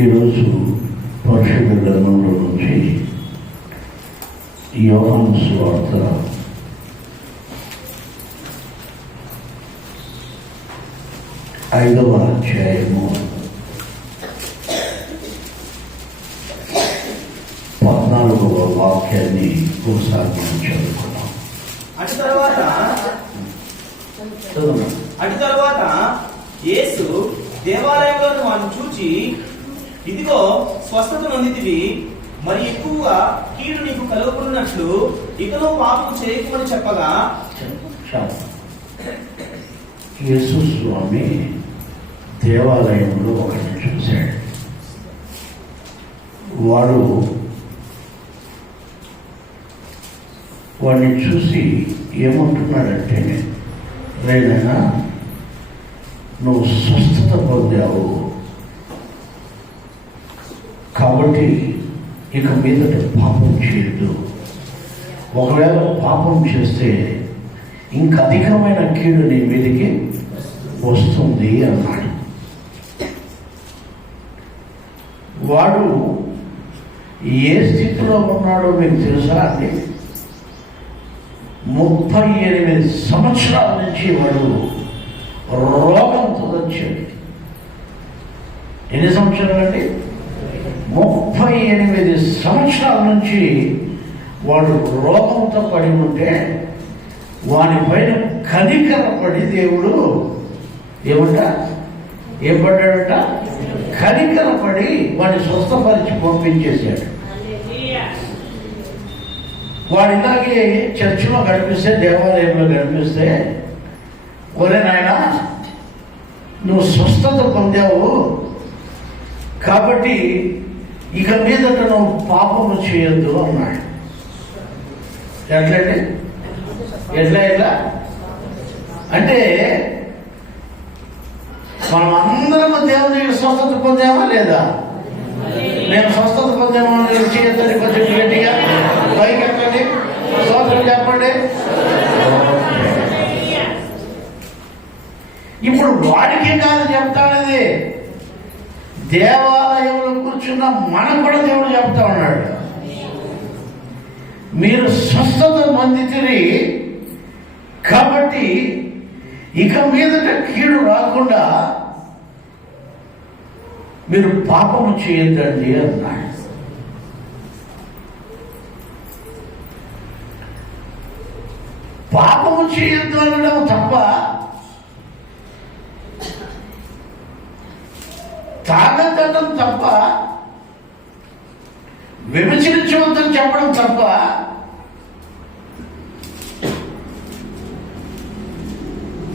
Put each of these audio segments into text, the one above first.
ఈరోజు పరిశుద్ధ గ్రంథంలో నుంచి యోహాను సువార్త 5వ అధ్యాయము 14వ వాక్యాన్ని ఒకసారి మనం చదువుకున్నాం. అటు తరువాత యేసు దేవాలయంలో వారిని చూచి, ఇదిగో స్వస్థత నొందితివి, మరి ఎక్కువగా కీడు నీకు కలుగకున్నట్లు ఇకను పాపం చేయకుమని చెప్పగా, యేసు స్వామి దేవాలయంలో ఒకరిని చూశాడు. వాడిని చూసి ఏమంటున్నాడంటే, లేదైనా నువ్వు స్వస్థత పొందావు కాబట్టి ఇక మీదట పాపం చేయొద్దు. ఒకవేళ పాపం చేస్తే ఇంకా అధికమైన కీడు నీ మీదకి వస్తుంది అన్నాడు. వాడు ఏ స్థితిలో ఉన్నాడో మీకు తెలుసా అండి? 38 సంవత్సరాల నుంచి వాడు రోగంతో వచ్చాడు. ఎన్ని సంవత్సరాలు అండి? 38 సంవత్సరాల నుంచి వాడు రోగంతో పడి ఉంటే వాని పైన కనికరపడి దేవుడు ఏం పడ్డాడట? కనికరపడి వాడిని స్వస్థపరిచి పంపించేశాడు. వాడు ఇలాగే చర్చిలో కనిపిస్తే, దేవాలయంలో కనిపిస్తే, ఒరే నాయనా నువ్వు స్వస్థత పొందావు కాబట్టి ఇక మీదట నువ్వు పాపము చేయొద్దు అన్నాడు. ఎట్లండి? ఎట్లా అంటే మనం అందరము దేవుని స్వస్థత పొందామా లేదా? నేను స్వస్థత పొందామా చేయొద్దని కొంచెం గట్టిగా పైకెత్తండి, స్తోత్రం చెప్పండి. ఇప్పుడు వాడికి కాదు చెప్తానది, దేవాలయంలో కూర్చున్న మనం కూడా దేవుడు చెప్తా ఉన్నాడు, మీరు స్వస్థత పొందితిరి కాబట్టి ఇక మీదట కీడు రాకుండా మీరు పాపము చేయొద్దండి అన్నాడు. పాపము చేయొద్దు అనడం తప్ప, తాగడం తప్ప, విభజించవద్దని చెప్పడం తప్ప,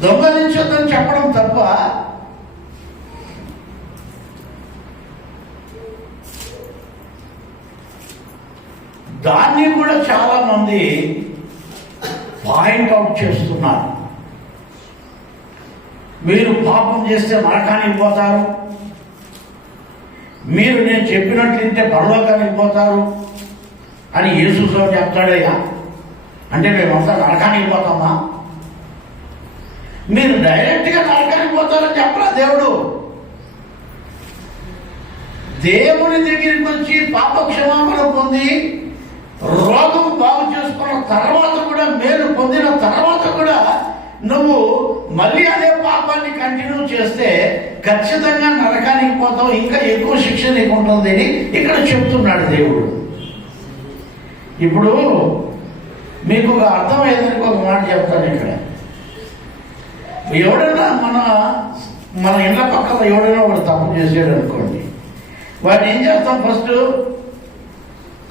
దొంగలించొద్దని చెప్పడం తప్ప, దాన్ని కూడా చాలా మంది పాయింట్ అవుట్ చేస్తున్నారు. మీరు పాపం చేస్తే నరకానికి పోతారు, మీరు నేను చెప్పినట్లు వింటే పరలోకానికి పోతారు అని యేసు స్వామి చెప్తాడయ్యా. అంటే మేమంతా నరకానికి పోతామా? మీరు డైరెక్ట్గా నరకానికి పోతారని చెప్పరా దేవుడు? దేవుని దగ్గరికి వచ్చి పాప క్షమాపణ పొంది రోగం బాగు చేసుకున్న తర్వాత కూడా, మేలు పొందిన తర్వాత కూడా నువ్వు మళ్ళీ అదే పాపాన్ని కంటిన్యూ చేస్తే ఖచ్చితంగా నరకానికి పోతావు, ఇంకా ఎక్కువ శిక్ష నీకు ఉంటుంది అని ఇక్కడ చెప్తున్నాడు దేవుడు. ఇప్పుడు మీకు ఒక అర్థమయ్యేదానికి ఒక మాట చెప్తాను. ఇక్కడ ఎవడైనా మన ఇళ్ళ పక్కన ఎవడైనా ఒకటి తప్పు చేసాడు అనుకోండి, వాడిని ఏం చేస్తాం? ఫస్ట్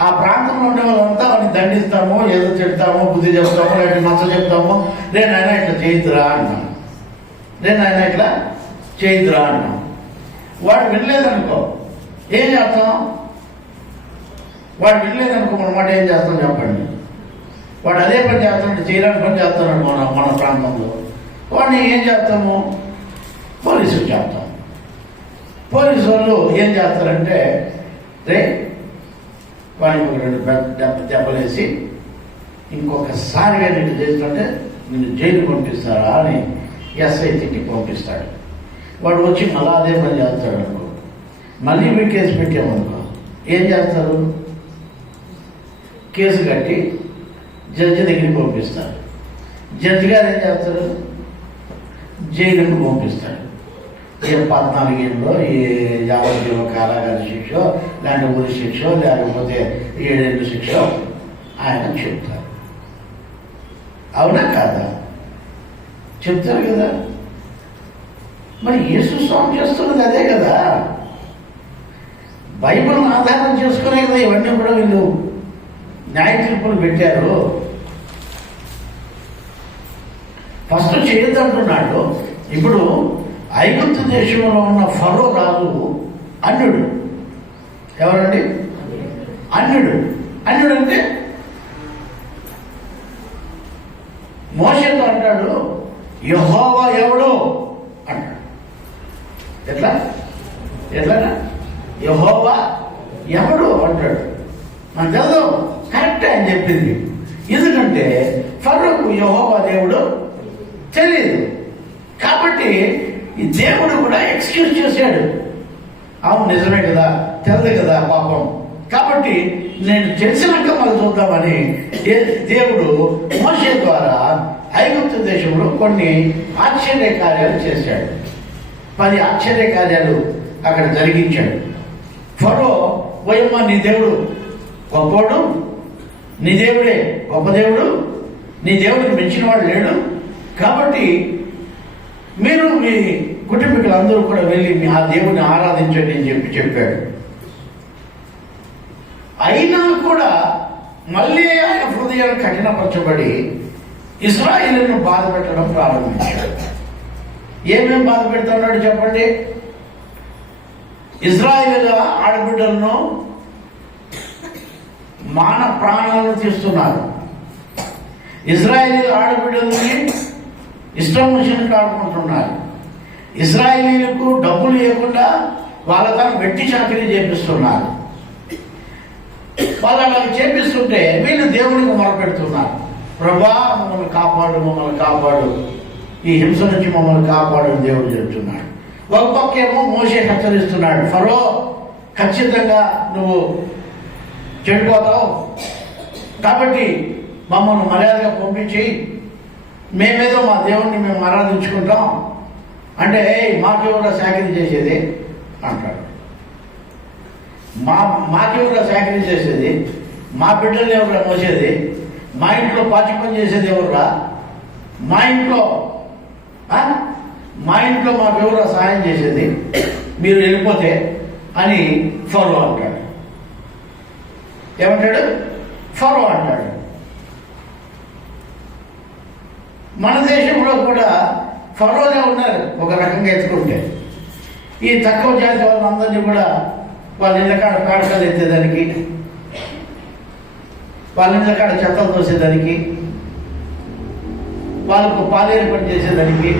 ఆ ప్రాంతంలో ఉండే వాళ్ళంతా వాడిని దండిస్తాము, ఏదో తిడతాము, బుద్ధి చెప్తాము, లేకపోతే నచ్చ చెప్తాము, నేను ఆయన ఇట్లా చేయొద్దురా అంటాం, నేను ఆయన ఇట్లా చేయొద్దురా అంటాం. వాడు వినలేదనుకో ఏం చేస్తాం? వాడు వినలేదనుకో మన మాట ఏం చేస్తాం చెప్పండి? వాడు అదే పని చేస్తాడు, చేయడానికి పని చేస్తున్నాడు మన ప్రాంతంలో. వాడిని ఏం చేస్తాము? పోలీసులు చెప్తాం. పోలీసు వాళ్ళు ఏం చేస్తారంటే, రే వాడికి ఒక 2 దెబ్బలేసి ఇంకొకసారి నేను చేస్తుంటే నిన్ను జైలు పంపిస్తారా అని ఎస్ఐ తిట్టి పంపిస్తాడు. వాడు వచ్చి మళ్ళా అదే పని చేస్తాడు అనుకో, మళ్ళీ మీరు కేసు పెట్టామనుకో ఏం చేస్తారు? కేసు కట్టి జడ్జి దగ్గరికి పంపిస్తారు. జడ్జి గారు ఏం చేస్తారు? జైలుకు పంపిస్తారు. ఏ 14 ఏళ్ళలో ఏ యావజ్జీవ కారాగార శిక్ష, లేదంటే ఉరి శిక్ష, లేకపోతే 7 ఏళ్ళ శిక్ష ఆయన చెప్తారు. అవునా కాదా? చెప్తారు కదా. మరి యేసు స్వామి చేస్తున్నది అదే కదా. బైబిల్ని ఆధారం చేసుకునే కదా ఇవన్నీ కూడా వీళ్ళు న్యాయ తీర్పులు పెట్టారు. ఫస్ట్ చేయొద్దంటున్నాడు. ఇప్పుడు ఐగుప్తు దేశంలో ఉన్న ఫరో రాజు అన్యుడు. ఎవరండి? అన్యుడు. అన్యుడు అంటే మోషేతో అంటాడు యెహోవా ఎవడు అంటాడు. ఎట్లా యెహోవా ఎవడు అంటాడు. నాకు తెలుసు, కరెక్టే అని చెప్పింది. ఎందుకంటే ఫరోకు యెహోవా దేవుడు తెలియదు కాబట్టి ఈ దేవుడు కూడా ఎక్స్క్యూజ్ చేశాడు. అవును నిజమే కదా, తెలియదు కదా పాపం, కాబట్టి నేను తెలిసినాక మళ్ళీ చూద్దామని దేవుడు మోషే ద్వారా ఐగుప్తు దేశంలో కొన్ని ఆశ్చర్య కార్యాలు చేశాడు. 10 ఆశ్చర్య కార్యాలు అక్కడ జరిగించాడు. ఫరో ఓయమ్మ నీ దేవుడు గొప్పవాడు, నీ దేవుడే గొప్ప దేవుడు, నీ దేవుడికి మించిన వాడు లేడు, కాబట్టి మీరు మీ కుటుంబీకులందరూ కూడా వెళ్ళి మీ ఆ దేవుడిని ఆరాధించండి అని చెప్పాడు. అయినా కూడా మళ్ళీ ఆయన హృదయాన్ని కఠినపరచబడి ఇశ్రాయేలును బాధ పెట్టడం ప్రారంభించాడు. ఏమేం బాధ పెడుతున్నాడు చెప్పండి? ఇశ్రాయేలు ఆడబిడ్డలను మాన ప్రాణాలను తీస్తున్నారు. ఇశ్రాయేలు ఆడబిడ్డల్ని ఇష్టం వచ్చినట్టు ఆడుకుంటున్నారు. ఇశ్రాయేలీలకు డబ్బులు ఇవ్వకుండా వాళ్ళతో వెట్టి చాకరీ చేపిస్తున్నారు. వాళ్ళు అలా చేపిస్తుంటే వీళ్ళు దేవునికి మొరపెడుతున్నారు, ప్రభా మమ్మల్ని కాపాడు, ఈ హింస నుంచి మమ్మల్ని కాపాడు అని దేవుడు చెప్తున్నాడు. ఒక పక్కేమో మోషే హెచ్చరిస్తున్నాడు, ఫరో ఖచ్చితంగా నువ్వు చెడిపోతావు, కాబట్టి మమ్మల్ని మర్యాదగా పంపించి మేమేదో మా దేవుణ్ణి మేము ఆరాధించుకుంటాం అంటే మాకెవరా చాకరీ చేసేది అంటాడు. మాకెవరా చాకరీ చేసేది? మా బిడ్డల్ని ఎవరా మోసేది? మా ఇంట్లో పాచి పని చేసేది ఎవర్రా? మా ఇంట్లో మాకెవరా సహాయం చేసేది మీరు వెళ్ళిపోతే అని ఫరో అంటాడు. ఏమంటాడు? ఫరో అంటాడు. మన దేశంలో కూడా ఫరోలే ఉన్నారు ఒక రకంగా ఎత్తుకుంటే. ఈ తక్కువ జాతి వాళ్ళందరినీ కూడా వాళ్ళ ఇళ్ళ కాడ పేడకాలు ఎత్తేదానికి, వాళ్ళ ఇళ్ళ కాడ చెత్తలు తోసేదానికి, వాళ్ళకు పాలేరు పని చేసేదానికి,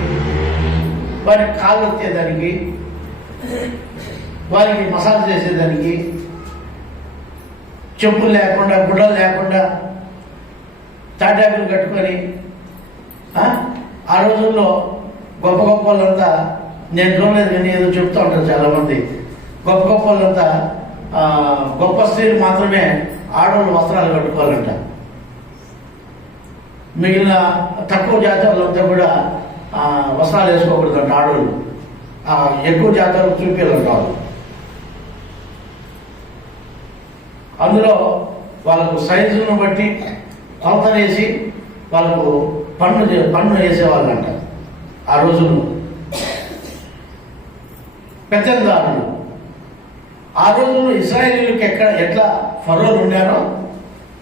వారికి కాళ్ళు వచ్చేదానికి, వారికి మసాజ్ చేసేదానికి, చెప్పులు లేకుండా గుడ్డలు లేకుండా తాటాకులు కట్టుకొని ఆ రోజుల్లో గొప్ప గొప్ప వాళ్ళంతా, నేను చూడలేదు కానీ ఏదో చెప్తూ ఉంటారు చాలామంది, గొప్ప గొప్ప వాళ్ళంతా గొప్ప స్త్రీలు మాత్రమే ఆడవాళ్ళు వస్త్రాలు కట్టుకోవాలంట, మిగిలిన తక్కువ జాతి వాళ్ళంతా కూడా వస్త్రాలు వేసుకోకూడదంట. ఆడవాళ్ళు ఎక్కువ జాతరలు చూపించాలంటారు. అందులో వాళ్ళకు సైజును బట్టి కొలతనేసి వాళ్ళకు పన్ను వేసేవాళ్ళంట. ఆ రోజుల్లో పెద్దదారులు ఆ రోజుల్లో ఇశ్రాయేలీలకు ఎట్లా ఫరోలు ఉన్నారో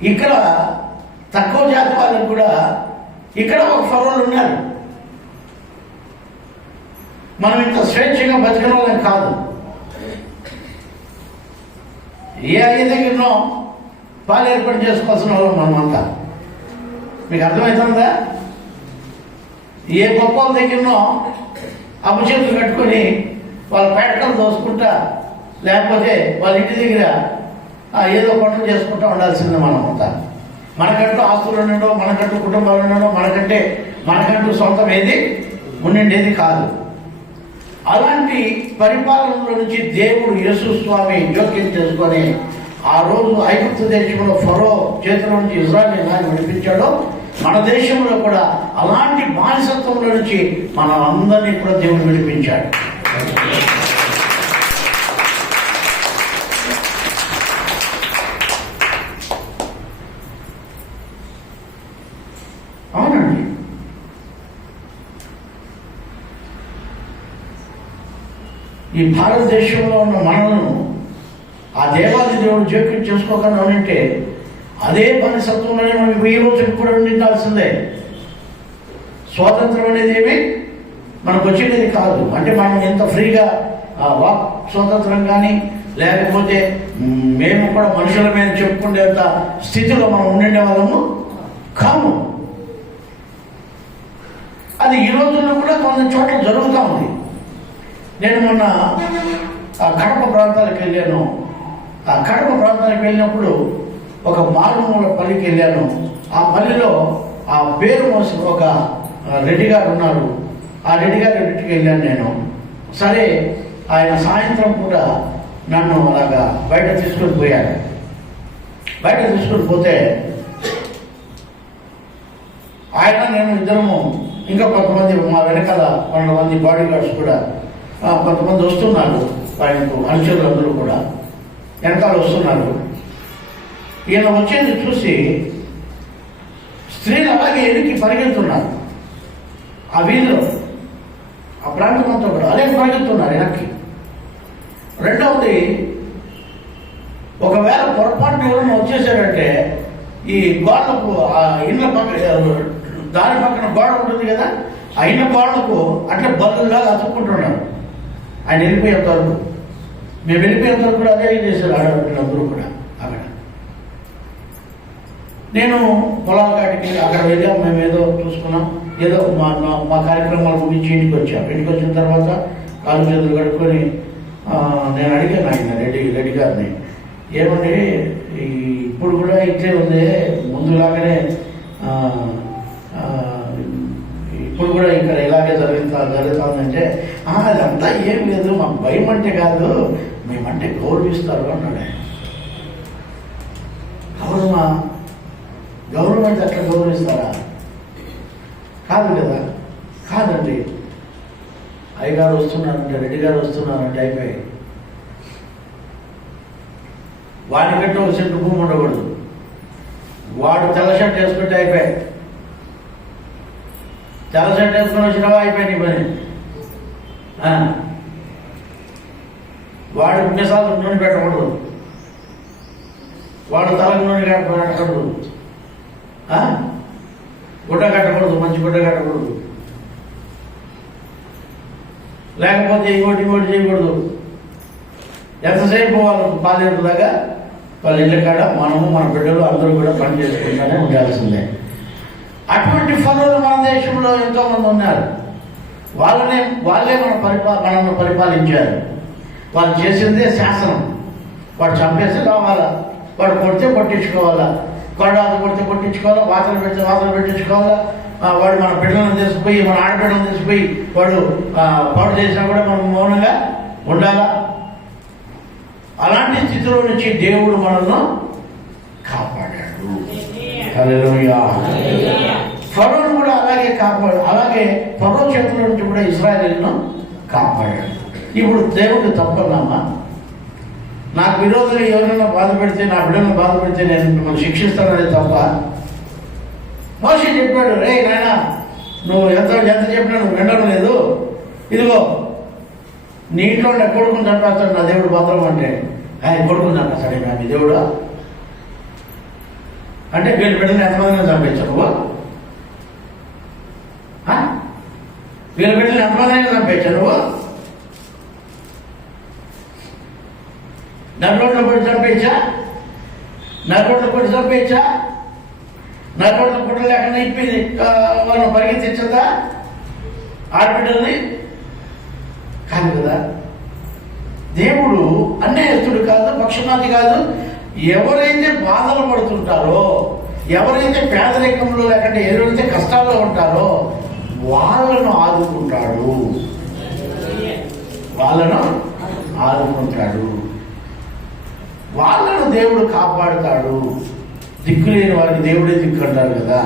ఇక్కడ తక్కువ జాతి వాళ్ళకు కూడా ఇక్కడ ఒక ఫరోలు ఉన్నారు. మనం ఇంత స్వేచ్ఛగా బతికిన వాళ్ళం కాదు. ఏ అయ్య దగ్గరనో పాలు ఏర్పాటు చేసుకోవాల్సిన వాళ్ళం మనమంతా. మీకు అర్థమవుతుందా? ఏ గొప్ప వాళ్ళ దగ్గరనో అపచేతులు కట్టుకొని వాళ్ళ పేటకలు దోసుకుంటా, లేకపోతే వాళ్ళ ఇంటి దగ్గర ఏదో పనులు చేసుకుంటూ ఉండాల్సిందే మనమంతా. మనకంటూ ఆస్తులు ఉండడం, మనకంటూ కుటుంబాలు ఉండడం, మనకంటూ సొంతం ఏది ఉండిండేది కాదు. అలాంటి పరిపాలనలో నుంచి దేవుడు యేసు స్వామి జోక్యం చేసుకొని ఆ రోజు ఐగుప్తు దేశంలో ఫరో చేతిలో నుంచి ఇజ్రాయెల్ ఎలా విడిపించాడో మన దేశంలో కూడా అలాంటి బానిసత్వంలో నుంచి మనం అందరినీ కూడా దేవుడు విడిపించాడు. అవునండి. ఈ భారతదేశంలో ఉన్న మనలను ఆ దేవాది దేవుడు జోక్యం చేసుకోకుండా ఉంటే అదే బానిసత్వంలోనే మనం ఈ రోజుకి కూడా ఉండాల్సిందే. స్వాతంత్రం అనేది ఏమి మనకు వచ్చేది కాదు. అంటే మనం ఎంత ఫ్రీగా వాక్ స్వాతంత్రం కానీ లేకపోతే మేము కూడా మనుషుల మీద చెప్పుకునేంత స్థితిలో మనం ఉండే వాళ్ళము కాము. అది ఈ రోజుల్లో కూడా కొన్ని చోట్ల జరుగుతూ ఉంది. నేను మొన్న కడప ప్రాంతాలకు వెళ్ళాను. ఆ కడప ప్రాంతానికి వెళ్ళినప్పుడు ఒక మారుమూల పల్లికి వెళ్ళాను. ఆ పల్లిలో ఆ పేరు మోసి ఒక రెడ్డి గారు ఉన్నారు. ఆ రెడ్డి గారి ఇంటికి వెళ్ళాను నేను. సరే, ఆయన సాయంత్రం పూట నన్ను అలాగా బయట తీసుకొని పోయాడు. బయట తీసుకొని పోతే ఆయన నేను ఇద్దరము, ఇంకా కొంతమంది మా వెనకాల కొంతమంది బాడీ గార్డ్స్ కూడా కొంతమంది వస్తున్నారు. ఆయనకు అనుచరులు అందరూ కూడా వెనకాల వస్తున్నారు. ఈయన వచ్చేది చూసి స్త్రీలు అలాగే ఎన్నికి పరిగెత్తున్నారు. ఆ వీధిలో ఆ ప్రాంతం అంతా కూడా అలాగే పరిగెత్తున్నారు వెనక్కి. రెండవది, ఒకవేళ పొరపాటున ఎవరైనా వచ్చేసారంటే ఈ గోడలకు ఆ ఇళ్ళ పక్కన దాని పక్కన గోడ ఉంటుంది కదా, ఆ ఇళ్ళ గోడలకు అట్లా బల్లులాగా అతుక్కుంటున్నారు. ఆయన వెళ్ళిపోయేంత వరకు, మేము వెళ్ళిపోయేంత వరకు కూడా అదే చేశారు ఆడపిల్లలందరూ కూడా. అక్కడ నేను పొలాల కాటికి అక్కడ వెళ్ళాం. మేము ఏదో చూసుకున్నాం, ఏదో మా కార్యక్రమాలు ముగించి ఇంటికి వచ్చాం. ఇంటికి వచ్చిన తర్వాత కాలు చేతులు కడుక్కొని నేను అడిగాను ఆయన రెడ్డి గారిని, ఏమండి ఇప్పుడు కూడా ఇట్లే ఉంది, ముందులాగానే ఇప్పుడు కూడా ఇక్కడ ఇలాగే జరుగుతుందంటే అదంతా ఏం లేదు, మాకు భయం అంటే కాదు, మేమంటే గౌరవిస్తారు అన్నాడు. గౌరవం అయితే అట్లా గౌరవిస్తారా? కాదు కదా. కాదండి, అయ్యగారు వస్తున్నారంటే, రెడ్డి గారు వస్తున్నారంటే అయిపోయి వాడి కంటే ఒక సెంటు భూమి ఉండకూడదు. వాడు తెల్ల షర్ట్ వేసుకుంటే అయిపోయాయి. తెల్ల షర్ట్ వేసుకొని వచ్చినావా అయిపోయింది పని. వాడు నిసాలు నూనె పెట్టకూడదు. వాడు తలకు నూనె పెట్టకూడదు. గుడ్డ కట్టకూడదు, మంచి గుడ్డ కట్టకూడదు. లేకపోతే ఇంకోటి చేయకూడదు. ఎంతసేపు వాళ్ళు బాధ్యత దాకా వాళ్ళ ఇళ్ళ కాడ మనము మన బిడ్డలు అందరూ కూడా పని చేసుకుంటూనే ఉండాల్సిందే. అటువంటి ఫరోలు మన దేశంలో ఎంతో మంది ఉన్నారు. వాళ్ళే మనల్ని పరిపాలించారు. వాళ్ళు చేసిందే శాసనం. వాడు చంపేసి రావాలా, వాడు కొడితే కొట్టించుకోవాలా, కొడాలు కొడితే కొట్టించుకోవాలా, వాతలు పెడితే వాతలు పెట్టించుకోవాలా. వాడు మన బిడ్డలను తీసుకుపోయి, మన ఆడబిడ్డలను తీసుకుపోయి వాడు పాడు చేసినా కూడా మనం మౌనంగా ఉండాలా. అలాంటి స్థితిలో నుంచి దేవుడు మనల్ని కాపాడాడు. హల్లెలూయా. ఫరోను కూడా అలాగే కాపాడు. అలాగే ఫరో చేతుల నుంచి కూడా ఇశ్రాయేలును కాపాడాడు. ఇప్పుడు దేవుడు తప్పన్నామా? నాకు విరోధులు ఎవరైనా బాధ పెడితే, నా బిడ్డలను బాధ పెడితే నేను మిమ్మల్ని శిక్షిస్తానని తప్ప? మోషే చెప్పాడు, రే నాయనా, నువ్వు ఎంత చెప్పినా నువ్వు వినడం లేదు, ఇదిగో నీ ఇంట్లో నా కొడుకుని చంపేస్తాడు నా దేవుడు భద్రం అంటే. ఆయన కొడుకుని చంపేస్తాడు నా మీ దేవుడు అంటే వీళ్ళు బిడ్డను ఎంతమందిని చంపేచ్చు నువ్వు? వీళ్ళ బిడ్డలు ఎంతమందిని చంపేచ్చు నువ్వు? నల్లోట్లో కొట్టి చంపేచ్చా? నల్లోట్లో కొట్టి చంపేచ్చా? నల్లోట్లో కొట్ట లేకుండా ఇప్పింది మనం పరిగెత్తించదా ఆడబిడ్డల్ని? కాదు కదా. దేవుడు అన్యాయస్తుడు కాదు, పక్షపాతి కాదు. ఎవరైతే బాధలు పడుతుంటారో, ఎవరైతే పేదరికంలో లేకుంటే ఎవరైతే కష్టాల్లో ఉంటారో వాళ్ళను ఆదుకుంటాడు. వాళ్ళను ఆదుకుంటాడు, వాళ్ళను దేవుడు కాపాడుతాడు. దిక్కులేని వారికి దేవుడే దిక్కు అంటారు కదా,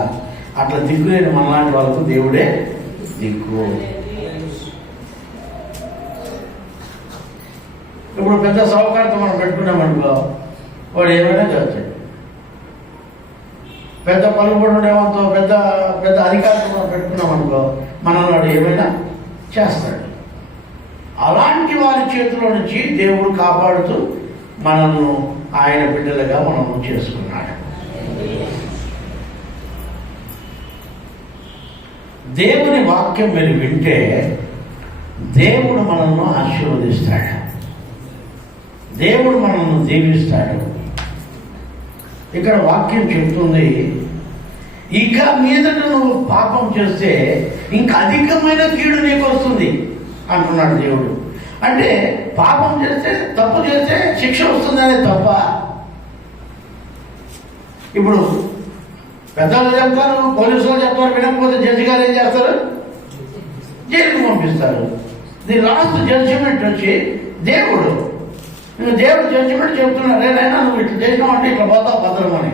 అట్లా దిక్కులేని మనలాంటి వాళ్ళకు దేవుడే దిక్కు. ఇప్పుడు పెద్ద సౌకర్యంతో మనం పెట్టుకున్నామనుకో, వాడు ఏమైనా చేస్తాడు. పెద్ద పలుకుబడి ఉండేవంతో పెద్ద పెద్ద అధికారులు మనం పెట్టుకున్నామనుకో, మనల్ని వాడు ఏమైనా చేస్తాడు. అలాంటి వారి చేతిలో నుంచి దేవుడు కాపాడుతూ మనల్ని ఆయన బిడ్డలుగా మనం చేసుకున్నాడు. దేవుని వాక్యం మీరు వింటే దేవుడు మనల్ని ఆశీర్వదిస్తాడు, దేవుడు మనల్ని దీవిస్తాడు. ఇక్కడ వాక్యం చెప్తుంది, ఇక మీదట నువ్వు పాపం చేస్తే ఇంకా అధికమైన కీడు నీకు వస్తుంది అంటున్నాడు దేవుడు. అంటే పాపం చేస్తే, తప్పు చేస్తే శిక్ష వస్తుందనే తప్ప. ఇప్పుడు పెద్దలు చెప్తారు, పోలీసులు చెప్తారు, వినకపోతే జడ్జి గారు ఏం చేస్తారు? జైలుకు పంపిస్తారు. ది లాస్ట్ జడ్జిమెంట్ వచ్చి దేవుడు జడ్జిమెంట్ చెప్తున్నాడు, ఏదైనా నువ్వు ఇట్లా చేసినావు అంటే ఇట్లా పోతావు భద్రం అని.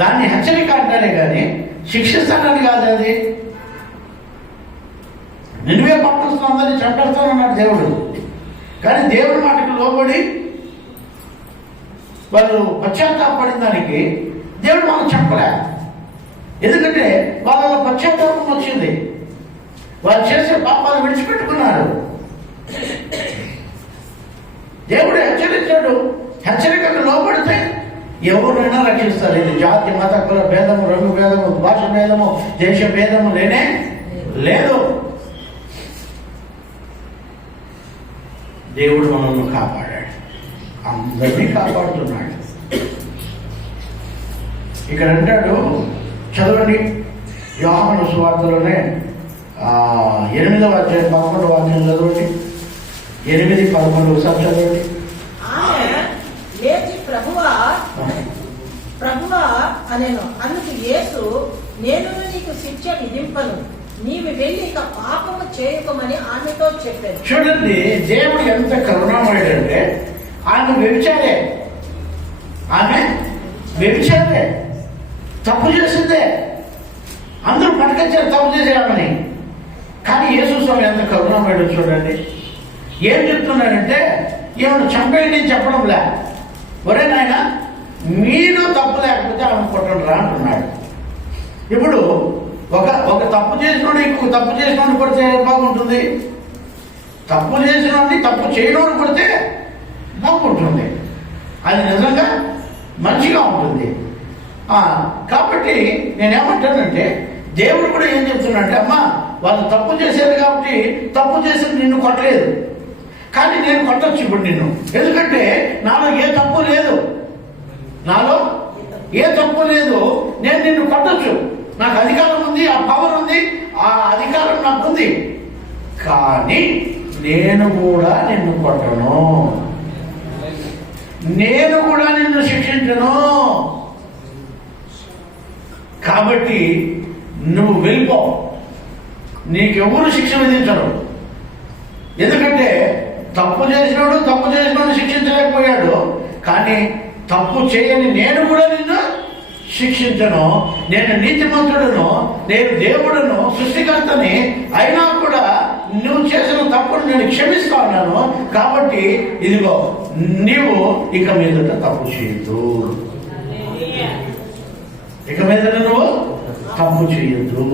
దాన్ని హెచ్చరిక అంటారే కానీ శిక్షిస్తానని కాదు. అది నిన్నువే పట్టుకున్న అందరినీ చంపేస్తానన్నాడు దేవుడు. కానీ దేవుడి మాటకు లోబడి వాళ్ళు పశ్చాత్తాపడిన దానికి దేవుడు మనం చెప్పలే. ఎందుకంటే వాళ్ళ పశ్చాత్తాపం వచ్చింది, వాళ్ళు చేసే పాపాలు విడిచిపెట్టుకున్నారు. దేవుడు హెచ్చరించాడు, హెచ్చరికకు లోబడితే ఎవరైనా రక్షిస్తారు. ఇది జాతి మత కుల భేదము, రంగు భేదము, భాష భేదము, దేశ భేదము లేనే లేదు. దేవుడు మనల్ని కాపాడాడు, అందరినీ కాపాడుతున్నాడు. ఇక్కడ అంటాడు, చదవండి యోహాను సువార్తలోనే 8వ అధ్యాయం 11వ వాక్యం చదవండి. 8-11 ఒకసారి చదవండి. ప్రభువా అనేను. అందుకు యేసు, నేను నీకు శిక్ష విధింపను, నీవు వెళ్ళి ఇక పాపము చేయకమని ఆమెతో చెప్పాను. చూడండి, దేవుడు ఎంత కరుణామయుడంటే, ఆమె వ్యభిచారే, తప్పు చేసిందే, అందరూ పట్టుకొచ్చారు తప్పు చేసేయాలని. కానీ యేసు స్వామి ఎంత కరుణామయుడు చూడండి. ఏం చెప్తున్నాడంటే, ఏమైనా చంపేయండి అని చెప్పడంలే, ఒరే నాయన మీరు తప్పు లేకపోతే ఆమె కొట్టండి రా అంటున్నాడు. ఇప్పుడు ఒక తప్పు చేసినోడు ఇంకొక తప్పు చేసినోడు కొడితే బాగుంటుంది, తప్పు చేసినోడిని తప్పు చేయనోడు కొడితే బాగుంటుంది, అది నిజంగా మంచిగా ఉంటుంది. కాబట్టి నేనేమంటానంటే, దేవుడు కూడా ఏం చెప్తున్నాడంటే, అమ్మా వాళ్ళు తప్పు చేశారు కాబట్టి తప్పు చేసి నిన్ను కొట్టలేదు, కానీ నేను కొట్టచ్చు ఇప్పుడు నిన్ను. ఎందుకంటే నాలో ఏ తప్పు లేదు, నేను నిన్ను కొట్టచ్చు. నాకు అధికారం ఉంది, ఆ పవర్ ఉంది, ఆ అధికారం నాకు ఉంది. కానీ నేను కూడా నిన్ను కొట్టను, నేను కూడా నిన్ను శిక్షించను. కాబట్టి నువ్వు వెళ్ళిపో, నీకెవరు శిక్ష విధించరు. ఎందుకంటే తప్పు చేసినోడు శిక్షించలేకపోయాడు, కానీ తప్పు చేయని నేను కూడా నిన్ను శిక్షించను. నేను నీతిమంతుడును, నేను దేవుడును, సృష్టికర్తని, అయినా కూడా నువ్వు చేసిన తప్పును నేను క్షమిస్తా ఉన్నాను. కాబట్టి ఇదిగో నీవు ఇక మీదట తప్పు చేయొద్దు, ఇక మీదట నువ్వు తప్పు చేయొద్దు.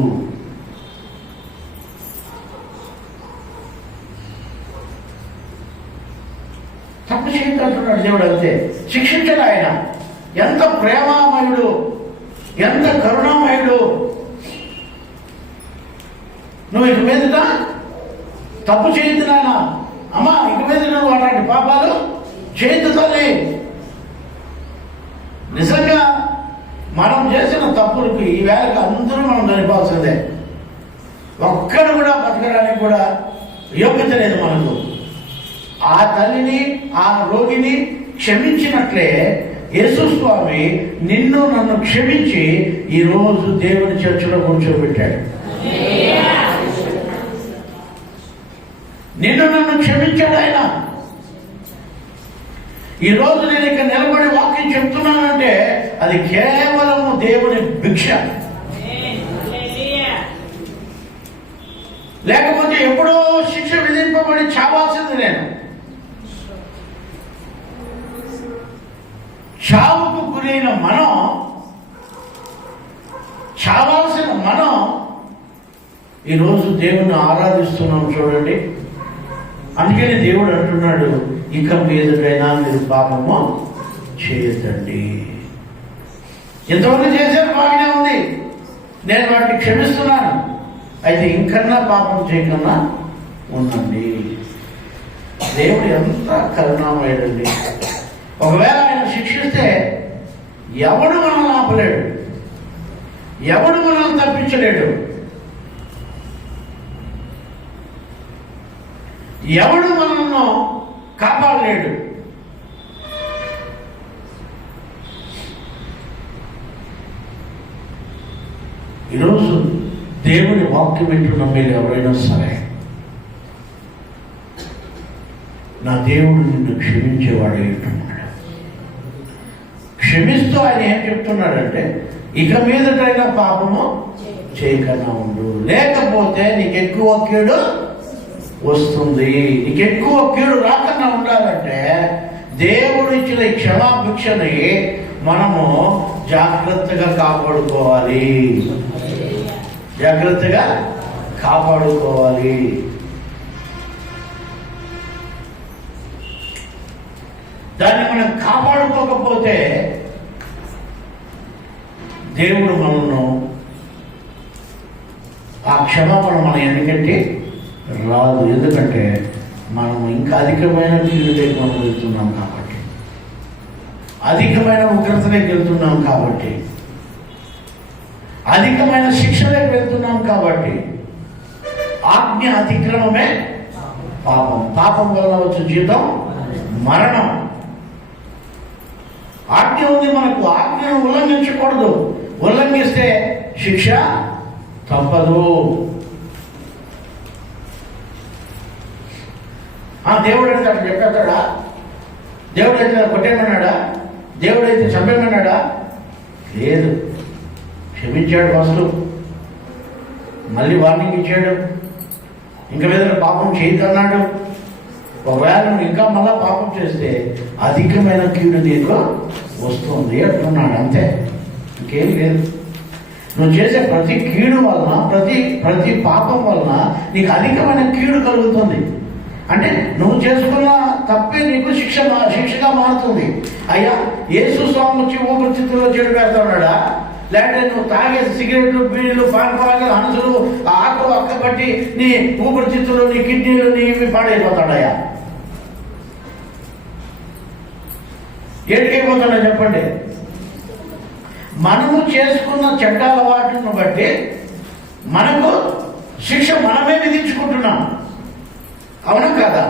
తప్పు చేయొద్దు అంటున్నాడు దేవుడు. అంతే, శిక్షించడు ఆయన. ఎంత ప్రేమామయుడు, ఎంత కరుణామయుడు. నువ్వు ఇక మీదట తప్పు చేయొద్దు నాయన, అమ్మా ఇక మీద నువ్వు అలాంటి పాపాలు చేయొద్దు తల్లి. నిజంగా మనం చేసిన తప్పులకి ఈ వేళకి అందరూ మనం చనిపోవాల్సిందే. ఒక్కడు కూడా బతకడానికి కూడా యోగ్యత లేదు మనకు. ఆ తల్లిని, ఆ రోగిని క్షమించినట్లే యేసు స్వామి నిన్ను నన్ను క్షమించి ఈరోజు దేవుని చర్చలో కూర్చోబెట్టాడు. నిన్ను నన్ను క్షమించాడు ఆయన. ఈరోజు నేను ఇక్కడ నిలబడి వాక్యం చెప్తున్నానంటే అది కేవలం దేవుని భిక్ష. లేకపోతే ఎప్పుడో శిక్ష విధింపబడి చావాల్సింది నేను. చావుకు గురైన మనం, చావాల్సిన మనం ఈరోజు దేవుణ్ణి ఆరాధిస్తున్నాం. చూడండి, అందుకని దేవుడు అంటున్నాడు, ఇక మీదటైనా మీరు పాపము చేయదండి. ఎంతమంది చేశారు, బాగానే ఉంది, నేను వాటిని క్షమిస్తున్నాను, అయితే ఇంకన్నా పాపం చేయకన్నా ఉండండి. దేవుడు ఎంత కరుణామయుడండి. ఒకవేళ ఆయన శిక్షిస్తే ఎవడు మనల్ని ఆపలేడు, ఎవడు మనల్ని తప్పించలేడు, ఎవడు మనల్ని కాపాడలేడు. ఈరోజు దేవుని వాక్యం వింటున్న మీరు ఎవరైనా సరే, నా దేవుడు నిన్ను క్షమించేవాడు అంటున్నాడు. క్షమిస్తూ ఆయన ఏం చెప్తున్నాడంటే, ఇక మీదటైనా పాపము చేయకన్నా ఉండు, లేకపోతే నీకు ఎక్కువ కీడు వస్తుంది. నీకు ఎక్కువ కీడు రాకుండా ఉండాలంటే దేవుడు ఇచ్చిన ఈ క్షమాభిక్షని మనము జాగ్రత్తగా కాపాడుకోవాలి, జాగ్రత్తగా కాపాడుకోవాలి. దాన్ని మనం కాపాడుకోకపోతే దేవుడు మనల్ని ఆ క్షమాపణ మన ఎందుకంటే రాదు. ఎందుకంటే మనం ఇంకా అధికమైన కీడులోకి మనం వెళ్తున్నాం కాబట్టి, అధికమైన ఉగ్రతలోకి వెళ్తున్నాం కాబట్టి, అధికమైన శిక్షలోకి వెళ్తున్నాం కాబట్టి, ఆజ్ఞ అతిక్రమమే పాపం, పాపం వల్ల వచ్చే జీతం మరణం. ఆజ్ఞ ఉంది మనకు, ఆజ్ఞను ఉల్లంఘించకూడదు, ఉల్లంఘిస్తే శిక్ష తప్పదు. దేవుడు అయితే అట్లా చెప్పేస్తాడా? దేవుడు అయితే కొట్టేమన్నాడా? దేవుడు అయితే చంపేమన్నాడా? లేదు, క్షమించాడు ఫస్ట్, మళ్ళీ వార్నింగ్ ఇచ్చాడు, ఇంక మీద పాపం చేయొద్దన్నాడు. ఒకవేళ నువ్వు ఇంకా మళ్ళా పాపం చేస్తే అధికమైన కీడు నీకు వస్తుంది అంటున్నాడు. అంతే, ఇంకేం లేదు. నువ్వు చేసే ప్రతి కీడు వలన, ప్రతి పాపం వలన నీకు అధికమైన కీడు కలుగుతుంది. అంటే నువ్వు చేసుకున్న తప్పే నీకు శిక్షగా మారుతుంది. అయ్యా, యేసు స్వామి వచ్చి ఊపిరితిత్తుల్లో చెడు పెడతాడా? లేకపోతే నువ్వు తాగేసి సిగరెట్లు, బీడీలు, పానపాలు, హనుసులు, ఆకు అక్కబట్టి నీ ఊపిరితిత్తులు, నీ కిడ్నీలు, నీ ఇవి పాడైపోతాడయ్యా? ఏడికైపోతాడా చెప్పండి? మనము చేసుకున్న చెడ్డ అలవాట్లను బట్టి మనకు శిక్ష మనమే విధించుకుంటున్నాం. అవునా కదా?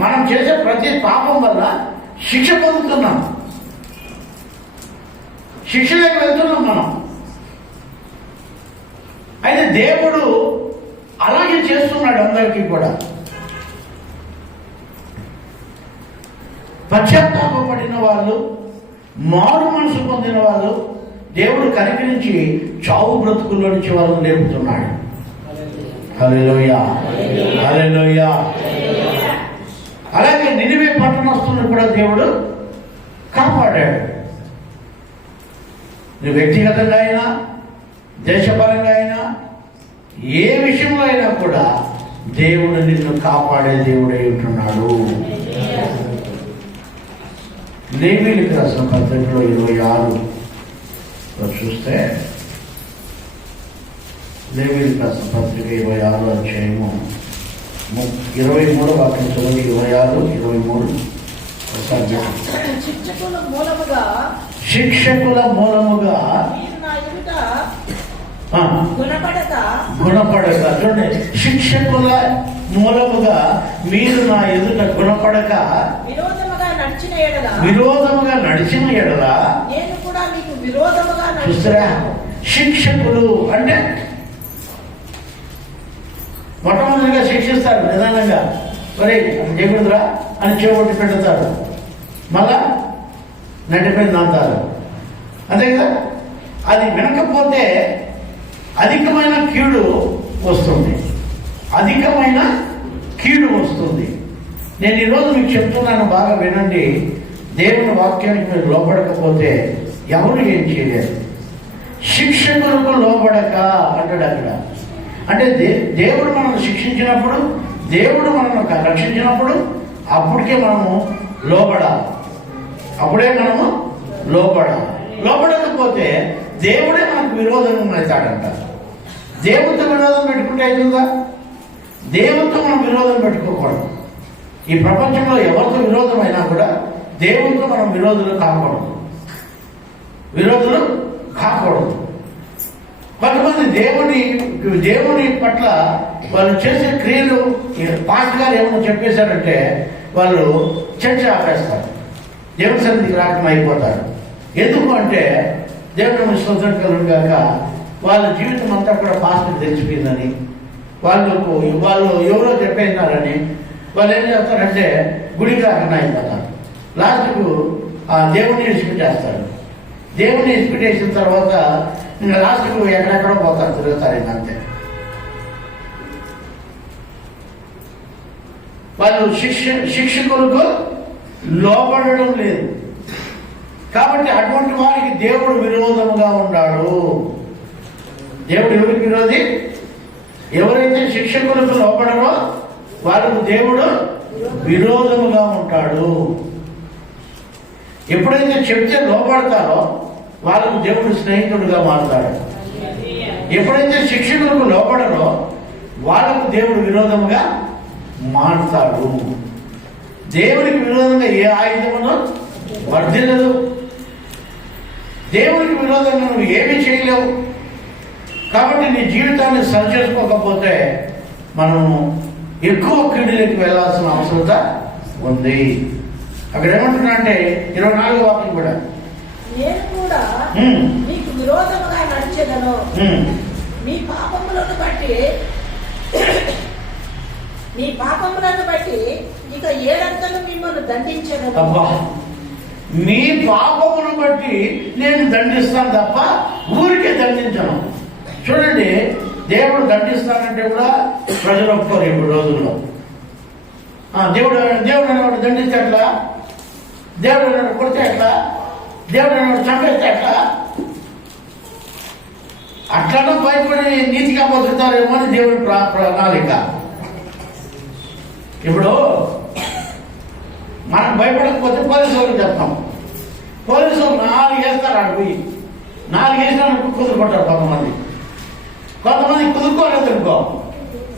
మనం చేసే ప్రతి పాపం వల్ల శిక్ష పొందుతున్నాం, శిక్షలోకి వెళ్తున్నాం మనం. అయితే దేవుడు అలాగే చేస్తున్నాడు అందరికీ కూడా. పశ్చాత్తాపడిన వాళ్ళు, మారు మనసు పొందిన వాళ్ళు దేవుడు కనికరించి చావు బ్రతుకుల్లో నుంచి వాళ్ళని లేపుతున్నాడు. హల్లెలూయా, హల్లెలూయా. అలాగే నినివే పట్టణస్తులను కూడా దేవుడు కాపాడాడు. నువ్వు వ్యక్తిగతంగా అయినా, దేశపరంగా అయినా, ఏ విషయంలో అయినా కూడా దేవుడు నిన్ను కాపాడే దేవుడై ఉంటున్నాడు. లేవీయులకు రాసిన పత్రికలో 26 చూస్తే, లేవీయులకు రాసిన పత్రిక 26 అధ్యాయము 23 వాక్యం చదివి 26, 23 శిక్షకుల మూలముగా గుణపడక. చూడండి, శిక్షకుల మూలముగా మీరు నా ఎదుట గుణపడక విరోధముగా నడిచిన ఎడల నేను కూడా మీకు విరోధముగా చూస్తారా? శిక్షకులు అంటే మొట్టమొదటిగా శిక్షిస్తారు నిదానంగా, మరి చేయకూడదురా అని చేపట్టి పెడతారు, మళ్ళా నటిపోయింది అంటారు, అంతే కదా. అది వినకపోతే అధికమైన కీడు వస్తుంది, అధికమైన కీడు వస్తుంది. నేను ఈరోజు మీకు చెప్తున్నాను, బాగా వినండి. దేవుని వాక్యానికి మీరు లోపడకపోతే ఎవరు ఏం చేయలేరు. శిక్షకులకు లోబడక అంటాడు అక్కడ. అంటే దేవుడు మనల్ని శిక్షించినప్పుడు, దేవుడు మనల్ని రక్షించినప్పుడు అప్పటికే మనము లోబడాలి, అప్పుడే మనము లోబడాలి. లోబడకపోతే దేవుడే మనకు విరోధంగా అవుతాడంట. దేవుడితో విరోధం పెట్టుకుంటే అవుతుందా? దేవుడితో మనం విరోధం పెట్టుకోకూడదు. ఈ ప్రపంచంలో ఎవరితో విరోధమైనా కూడా దేవుడితో మనం విరోధులు కాకూడదు, విరోధులు కాకూడదు. కొంతమంది దేవుని పట్ల వాళ్ళు చేసే క్రియలు పాస్ట్ గారు ఏమన్నా చెప్పేశారంటే వాళ్ళు చర్చ ఆపేస్తారు, దేవుని సన్నిధికి రాకుండా అయిపోతారు. ఎందుకు అంటే దేవుని స్తోత్రం కలుగును గాక, వాళ్ళ జీవితం అంతా కూడా పాస్ట్కి తెలిసిపోయిందని, వాళ్ళు ఎవరో చెప్పేసినారని వాళ్ళు ఏం చేస్తారంటే గుడికి రాకుండా అయిపోతారు. లాస్ట్కు ఆ దేవుడిని విడిచిపెట్టేస్తారు. దేవుడిని విడిచిపెట్టేసిన తర్వాత ఇంకా లాస్ట్కు ఎక్కడెక్కడో పోతారు, తిరుగుతారు. ఇంకంతే. వాళ్ళు శిక్షకులకు లోపడడం లేదు. కాబట్టి అటువంటి వారికి దేవుడు విరోధముగా ఉన్నాడు. దేవుడు ఎవరికి విరోధి? ఎవరైతే శిక్షకులకు లోపడరో వాళ్ళకు దేవుడు విరోధముగా ఉంటాడు. ఎప్పుడైతే చెప్తే లోపడతారో వాళ్ళకు దేవుడు స్నేహితుడుగా మారుతాడు. ఎప్పుడైతే శిక్షకులకు లోపడరో వాళ్ళకు దేవుడు విరోధముగా మారుతాడు. దేవునికి విరోధంగా ఏ ఆయుధమును వర్ధిల్లదు. దేవునికి విరోధంగా నువ్వు ఏమీ చేయలేవు. కాబట్టి నీ జీవితాన్ని సరిచేసుకోకపోతే మనం ఎక్కువ కీడులోకి వెళ్లాల్సిన అవసరత ఉంది. అక్కడ ఏమంటున్నా అంటే 24వ వాక్యం కూడా, నేను కూడా మీకు విరోధముగా నడిచెదను, మీ పాపములను బట్టి ఇక ఏడంతలు మిమ్మల్ని దండించెదను. అబ్బా, మీ పాపమును బట్టి నేను దండిస్తాను తప్ప ఊరికే దండించను. చూడండి, దేవుడు దండిస్తానంటే కూడా ప్రజలు ఒప్పుకోరు ఇప్పుడు రోజుల్లో. దేవుడు అనేవాడు దండిస్తే ఎట్లా, దేవుడు అనేవాడు కొడితే ఎట్లా, దేవుడు అనేవాడు చంపేస్తే ఎట్లా, అట్లా భయపడి నీతిగా బతుకుతారేమో అని దేవుడి ప్రణాళిక. ఇప్పుడు మనం భయపడకపోతే పోలీసు వాళ్ళకి చెప్తాం. పోలీసు వాళ్ళు 4 వేస్తారు, ఆడ పోయి 4 వేసినా కుదురుకుంటారు. కొంతమంది కుదురుకోలేదు అనుకో,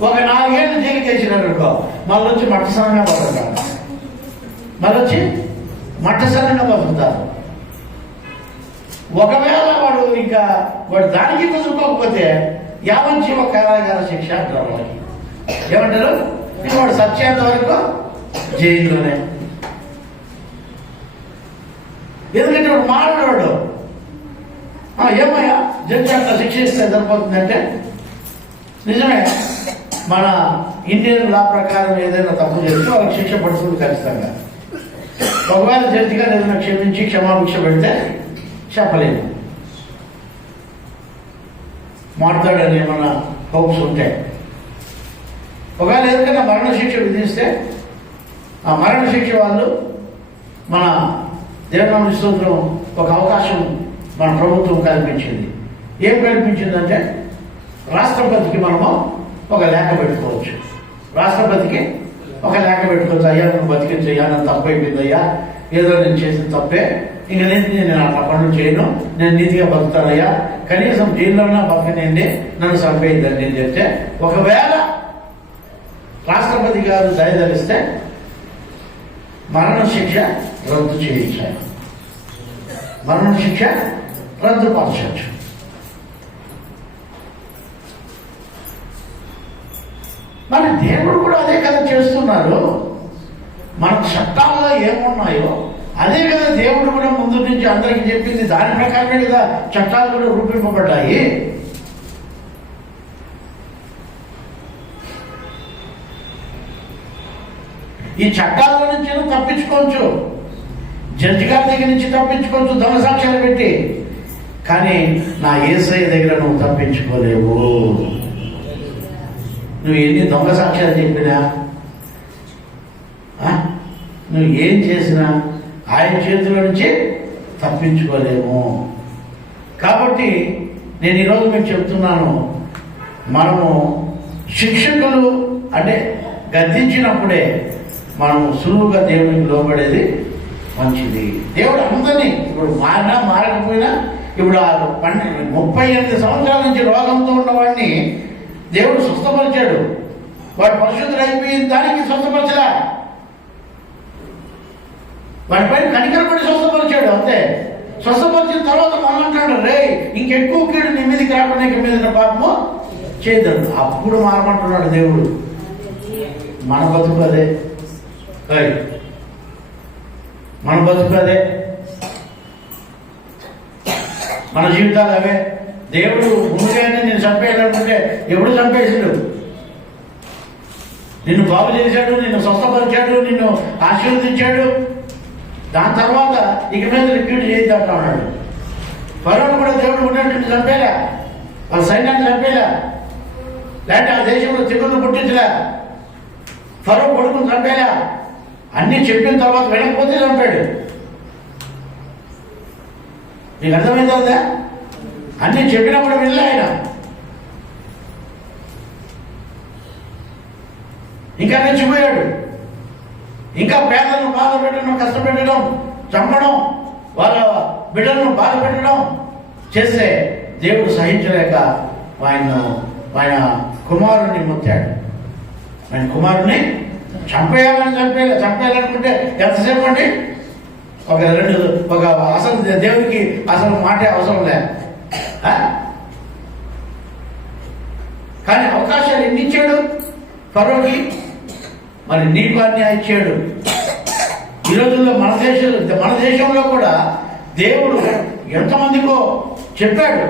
ఒక 4 ఏళ్ళు జైలుకి వేసినారు అనుకో, మళ్ళీ వచ్చి మట్టసనంగా బతుకుతారు. ఒకవేళ వాడు దానికి కుదురుకోకపోతే యావజ్జీవ కారాగార శిక్ష అంటారు. వాళ్ళకి ఏమంటారు? వాడు సత్యేంత వరకు జైల్లోనే. ఎందుకంటే వాడు మాట్లాడాడు. ఏమయ్యా జడ్జి అట్లా శిక్ష ఇస్తే సరిపోతుందంటే నిజమే. మన ఇండియన్ లా ప్రకారం ఏదైనా తప్పు చేస్తే వాళ్ళకి శిక్ష పడుతుంది ఖచ్చితంగా. ఒకవేళ జడ్జి గారు ఏదైనా క్షమించి క్షమాభిక్ష పెడితే చెప్పలేదు, మాట్లాడని ఏమన్నా హోప్స్ ఉంటే. ఒకవేళ ఎందుకన్నా మరణశిక్ష విధిస్తే ఆ మరణశిక్ష వాళ్ళు మన దేవుని స్తోత్రం ఒక అవకాశం మన ప్రభుత్వం కల్పించింది. ఏం కల్పించిందంటే రాష్ట్రపతికి మనము ఒక లేఖ పెట్టుకోవచ్చు. రాష్ట్రపతికి ఒక లేఖ పెట్టుకోవచ్చు. అయ్యా నువ్వు బతికించయ్యా, నన్ను తప్పు అయిపోయిందయ్యా, ఏదో నేను చేసిన తప్పే, ఇంక నేను అట్లా పనులు చేయను, నేను నీతిగా బతుకుతానయ్యా, కనీసం జైల్లోనా బతకనేండి, నన్ను చంపేయద్దండి అని చెప్తే, ఒకవేళ రాష్ట్రపతి గారు దయదలిస్తే మరణశిక్ష రద్దు చేయించాలి, మరణశిక్ష రద్దుపరచవచ్చు. మరి దేవుడు కూడా అదే కదా చేస్తున్నారు. మన చట్టాల్లో ఏమున్నాయో అదే కదా దేవుడు కూడా ముందు నుంచి అందరికి చెప్పింది. దాని ప్రకారమే కదా చట్టాలు కూడా రూపింపబడ్డాయి. ఈ చట్టాల నుంచి నువ్వు తప్పించుకోవచ్చు, జడ్జి గారి దగ్గర నుంచి తప్పించుకోవచ్చు దొంగ సాక్ష్యాలు పెట్టి, కానీ నా యేసయ్య దగ్గర నువ్వు తప్పించుకోలేవు. నువ్వు ఎన్ని దొంగ సాక్ష్యాలు చెప్పినా, నువ్వు ఏం చేసినా ఆయన చేతిలో నుంచి తప్పించుకోలేము. కాబట్టి నేను ఈరోజు మీకు చెప్తున్నాను, మనము శిక్షకులు అంటే గద్దించినప్పుడే మనము సులువుగా దేవునికి లోబడేది మంచిది. దేవుడు అందరినీ ఇప్పుడు మారినా మారకపోయినా, ఇప్పుడు 38 సంవత్సరాల నుంచి రోగంతో ఉన్నవాడిని దేవుడు స్వస్థపరిచాడు. వాడు పరిశుద్ధుడు అయిపోయిన దానికి స్వస్థపరచలా, వాడి పైన కనికరపడి స్వస్థపరిచాడు అంతే. స్వస్థపరిచిన తర్వాత మనం అంటాడు, రే ఇంకెక్కువ కీడు నీ మీదకి రాకుండా ఇంక మీద పాపము చేయదు. అప్పుడు మారమంటున్నాడు దేవుడు. మన బతుకు అదే, మన బతుకు అదే, మన జీవితాలు అవే. దేవుడు ముందుగానే నేను చంపేయాలనుకుంటే ఎప్పుడు చంపేసాడు. నిన్ను బాగు చేశాడు, నిన్ను స్వస్థపరిచాడు, నిన్ను ఆశీర్వదించాడు. దాని తర్వాత ఇక మీద రిపీట్ చేద్దాం అన్నాడు. ఫరోను కూడా దేవుడు ఉన్నట్టు చంపేలా, వాళ్ళ సైన్యాన్ని చంపేలా, లేకపోతే ఆ దేశంలో తెగులు పుట్టించలే, ఫరో కొడుకుని చంపేలా, అన్ని చెప్పిన తర్వాత వినకపోతే చంపాడు. నీకు అర్థమైందా? అన్ని చెప్పినప్పుడు వెళ్ళే ఆయన ఇంకా రెచ్చిపోయాడు. ఇంకా పేదలను బాధ పెట్టడం, కష్టపెట్టడం, చంపడం, వాళ్ళ బిడ్డలను బాధ పెట్టడం చేస్తే దేవుడు సహించలేక ఆయన కుమారుణ్ణి ముత్తాడు. ఆయన కుమారుణ్ణి చంపేయాలనుకుంటే ఎంతసేపు అండి? అసలు దేవుడికి అసలు మాటే అవసరం లే. కానీ అవకాశాలు ఎన్ని ఇచ్చాడు ఫరోకి? మరి నీకు అన్యాయం ఇచ్చాడు. ఈ రోజుల్లో మన దేశంలో కూడా దేవుడు ఎంతమందికో చెప్పాడు,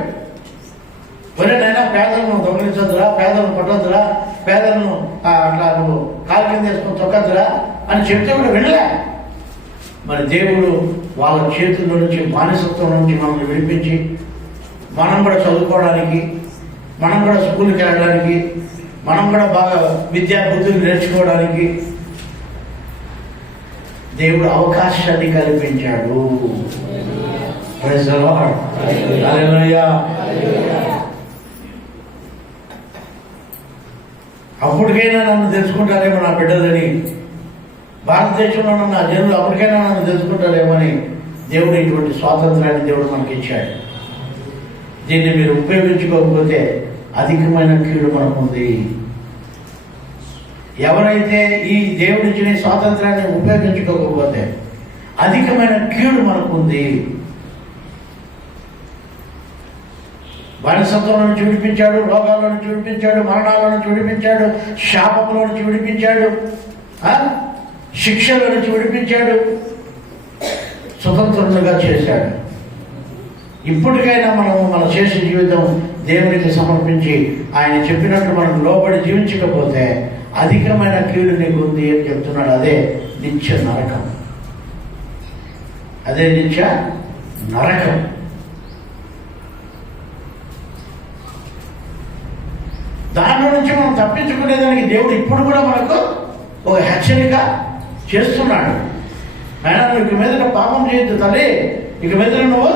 ఎవరైనా పేదలను దొంగలించొద్దురా, పేదలను కొట్టొద్దురా, పేదలను అట్లా నువ్వు కాలు కింద వేసుకొని తొక్కద్దురా అని చెప్తే కూడా వినలే. మరి దేవుడు వాళ్ళ చేతుల్లో నుంచి, బానిసత్వం నుంచి మనల్ని విడిపించి మనం కూడా చదువుకోవడానికి, మనం కూడా స్కూల్కి వెళ్ళడానికి, మనం కూడా బాగా విద్యా బుద్ధులు నేర్చుకోవడానికి దేవుడు అవకాశాన్ని కల్పించాడు. Praise the Lord. హల్లెలూయా. అప్పటికైనా నన్ను తెలుసుకుంటారేమో నా బిడ్డలని, భారతదేశంలో ఉన్న జనులు అప్పటికైనా నన్ను తెలుసుకుంటారేమో అని దేవుడు ఇటువంటి స్వాతంత్రాన్ని దేవుడు మనకి ఇచ్చాడు. దీన్ని మీరు ఉపయోగించుకోకపోతే అధికమైన కీడు మనకుంది. ఎవరైతే ఈ దేవుడిచ్చిన స్వాతంత్రాన్ని ఉపయోగించుకోకపోతే అధికమైన కీడు మనకుంది. బానిసత్వం నుంచి విడిపించాడు, రోగాల నుంచి విడిపించాడు, మరణాల నుంచి విడిపించాడు, శాపముల నుంచి విడిపించాడు, శిక్షల నుంచి విడిపించాడు, స్వతంత్రులుగా చేశాడు. ఇప్పటికైనా మనము మన శేష జీవితం దేవునికి సమర్పించి ఆయన చెప్పినట్టు మనం లోబడి జీవించకపోతే అధికమైన కీడు నీకు ఉంది అని చెప్తున్నాడు. అదే నిత్య నరకం, అదే నిత్య నరకం. దానిలో నుంచి మనం తప్పించుకునేదానికి దేవుడు ఇప్పుడు కూడా మనకు ఒక హెచ్చరిక చేస్తున్నాడు. ఆయన నువ్వు ఇక మీద పాపం చేయొద్దు తల్లి, ఇక మీద నువ్వు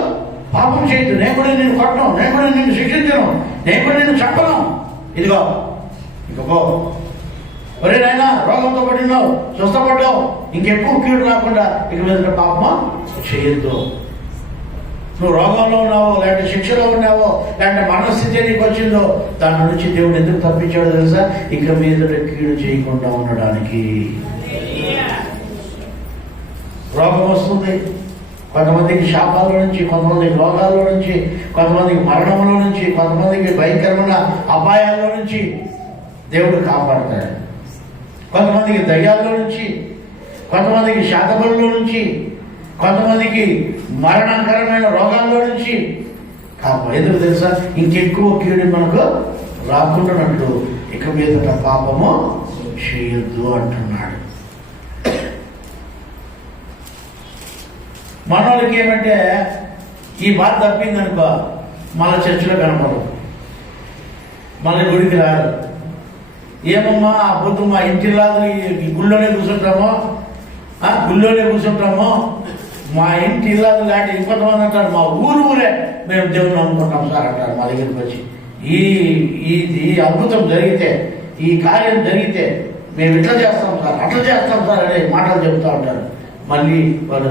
పాపం చేయొద్దు, నేను కూడా నిన్ను కొట్టను, నేను కూడా నిన్ను శిక్షించను, నేను కూడా నిన్ను చంపను. ఇదిగో ఇక పో. ఒరే నాయనా, రోగంతో పడినావు, స్వస్థపడ్డావు, ఇంకెక్కువ కీడు రాకుండా ఇక మీద పాపం చేయొద్దు. నువ్వు రోగంలో ఉన్నావో, లేదంటే శిక్షలో ఉన్నావో, లేదంటే మరణస్థితి నీకు వచ్చిందో, దాని నుంచి దేవుడు ఎందుకు తప్పించాడో తెలుసా? ఇక మీద కీడు చేయకుండా ఉండడానికి. రోగం వస్తుంది, కొంతమందికి శాపాల నుంచి, కొంతమందికి రోగాల్లో నుంచి, కొంతమందికి మరణంలో నుంచి, కొంతమందికి భయంకరమైన అపాయాల్లో నుంచి దేవుడు కాపాడతాడు. కొంతమందికి దయ్యాల్లో నుంచి, కొంతమందికి శాతబడుల నుంచి, కొంతమందికి మరణకరమైన రోగాల్లో నుంచి ఎందుకు తెలుసా? ఇంకెక్కువ కీడు మనకు రాకుండానట్లు ఇక మీదట పాపము చేయొద్దు అంటున్నాడు. మనోళ్ళకి ఏమంటే ఈ బాధ తప్పింది అనుకో మళ్ళీ చర్చిలో కనపడదు, మళ్ళీ గుడికి రారు. ఏమమ్మా ఆ పొద్దు మా ఇంటిలాగా ఈ గుళ్ళోనే కూర్చుంటామో, గుళ్ళోనే కూర్చుంటామో, మా ఇంటి ఇల్లాదు లాంటి ఇంకొంతమంది అంటారు మా ఊరే మేము దేవుని నమ్ముకుంటాం సార్ అంటారు మా దగ్గరికి వచ్చి. ఈ అద్భుతం జరిగితే, ఈ కార్యం జరిగితే మేము ఇట్లా చేస్తాం సార్, అట్లా చేస్తాం సార్ అనే మాటలు చెప్తూ ఉంటారు. మళ్ళీ వాళ్ళు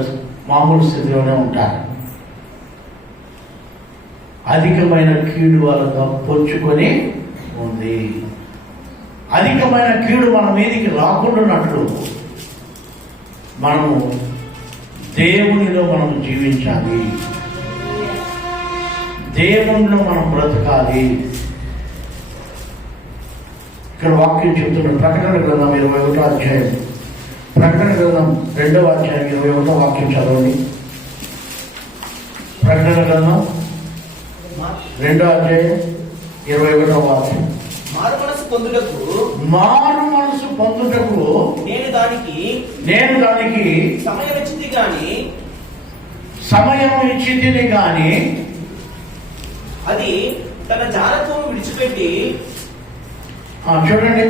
మామూలు స్థితిలోనే ఉంటారు. అధికమైన కీడు వాళ్ళతో పొంచుకొని ఉంది. అధికమైన కీడు మన మీదికి రాకుండాన్నట్లు మనము దేవునిలో మనం జీవించాలి, దేవునిలో మనం బ్రతకాలి. ఇక్కడ వాక్యం చెప్తున్నాడు. ప్రకటన గ్రంథం 21వ అధ్యాయం, ప్రకటన గ్రంథం 2వ అధ్యాయం 21వ వాక్యం చదవండి. ప్రకటన గ్రంథం 2వ అధ్యాయం 21వ వాక్యం. మారు మనసు పొందుటకు నేను దానికి సమయం ఇచ్చింది గాని అది తన జారత్వం విడిచిపెట్టి. చూడండి,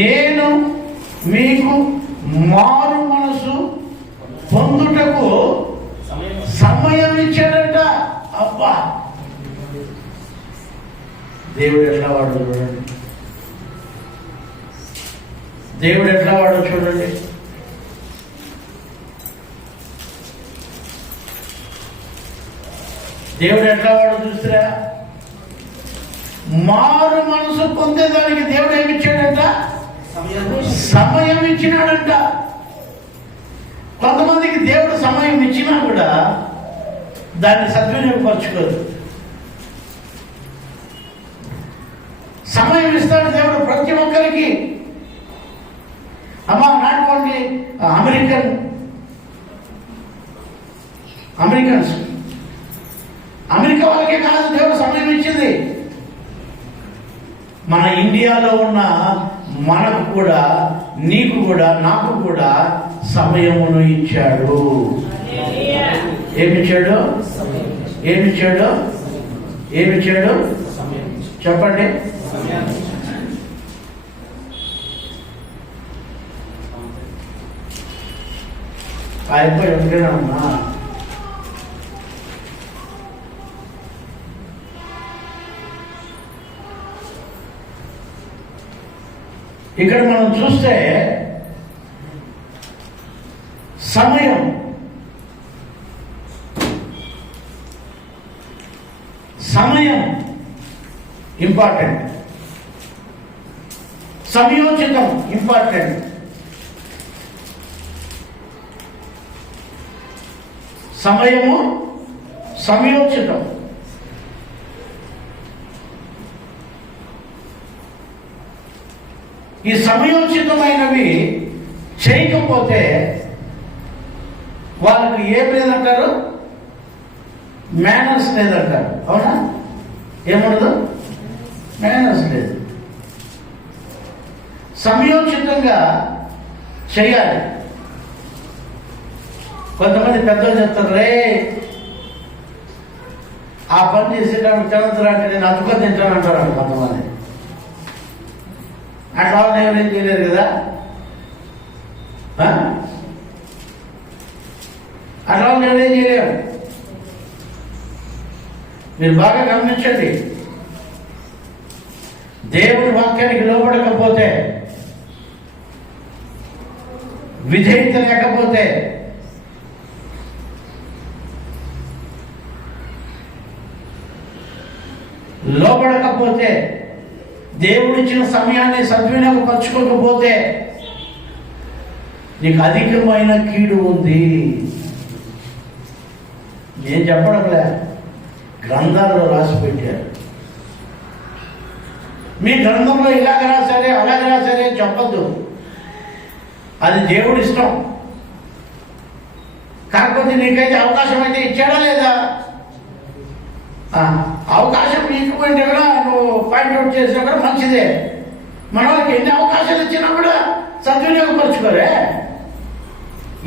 నేను మీకు మారు మనసు పొందుటకు సమయం ఇచ్చాడట. అబ్బా, దేవుడు ఎట్లా వాడు చూడండి, దేవుడు ఎట్లా వాడు చూడండి. దేవుడు ఎట్లా వాడు చూస్తారా? మారు మనసు పొందేదానికి దేవుడు ఏమిచ్చాడంట? సమయం ఇచ్చినాడంట. కొంతమందికి దేవుడు సమయం ఇచ్చినా కూడా దాన్ని సద్వినియోగపరచుకోదు. సమయం ఇస్తాడు దేవుడు ప్రతి ఒక్కరికి. అమ్మా, నాటుకోండి అమెరికన్స్, అమెరికా వాళ్ళకే కాదు దేవుడు సమయం ఇచ్చింది. మన ఇండియాలో ఉన్న మనకు కూడా, నీకు కూడా, నాకు కూడా సమయమును ఇచ్చాడు. ఏమిచ్చాడు? ఏమిచ్చాడు? ఏమిచ్చాడు? చెప్పండి. అయిపోయి ఉంటేనమ్మా. ఇక్కడ మనం చూస్తే సమయం ఇంపార్టెంట్, సమయోచితం ఇంపార్టెంట్. సమయము సమయోచితం. ఈ సమయోచితమైనవి చేయకపోతే వాళ్ళకి ఏం లేదంటారు? మేనర్స్ లేదంటారు. అవునా? ఏముండదు? మేనర్స్ లేదు. సమయోచితంగా చేయాలి. కొంతమంది పెద్దలు చెప్తారు, రే ఆ పని చేసేటప్పుడు తినదురా అంటే నేను అతుకొని తింటాను అంటారు కొంతమంది. అట్లా వాళ్ళు ఎవరేం చేయలేరు కదా. అట్లా వాళ్ళు ఎవరేం చేయలేరు. మీరు బాగా గమనించండి. దేవుడి వాక్యానికి లోబడకపోతే, విధేయత లేకపోతే లోబడకపోతే, దేవుడిచ్చిన సమయాన్ని సద్వినియోగపరచుకోకపోతే నీకు అధికమైన కీడు ఉంది. నేను చెప్పడంలే, గ్రంథాల్లో రాసి పెట్టారు. మీ గ్రంథంలో ఇలాగ రాశారే అలాగ రాశారే చెప్పద్దు. అది దేవుడి ఇష్టం. కాకపోతే నీకైతే అవకాశం అయితే ఇచ్చాడా లేదా? అవకాశం ఇవ్వకపోయినా కూడా నువ్వు పాయింట్అవుట్ చేసినా కూడా మంచిదే. మన వాళ్ళకి ఎన్ని అవకాశాలు ఇచ్చినా కూడా సద్వినియోగపరచుకోరే.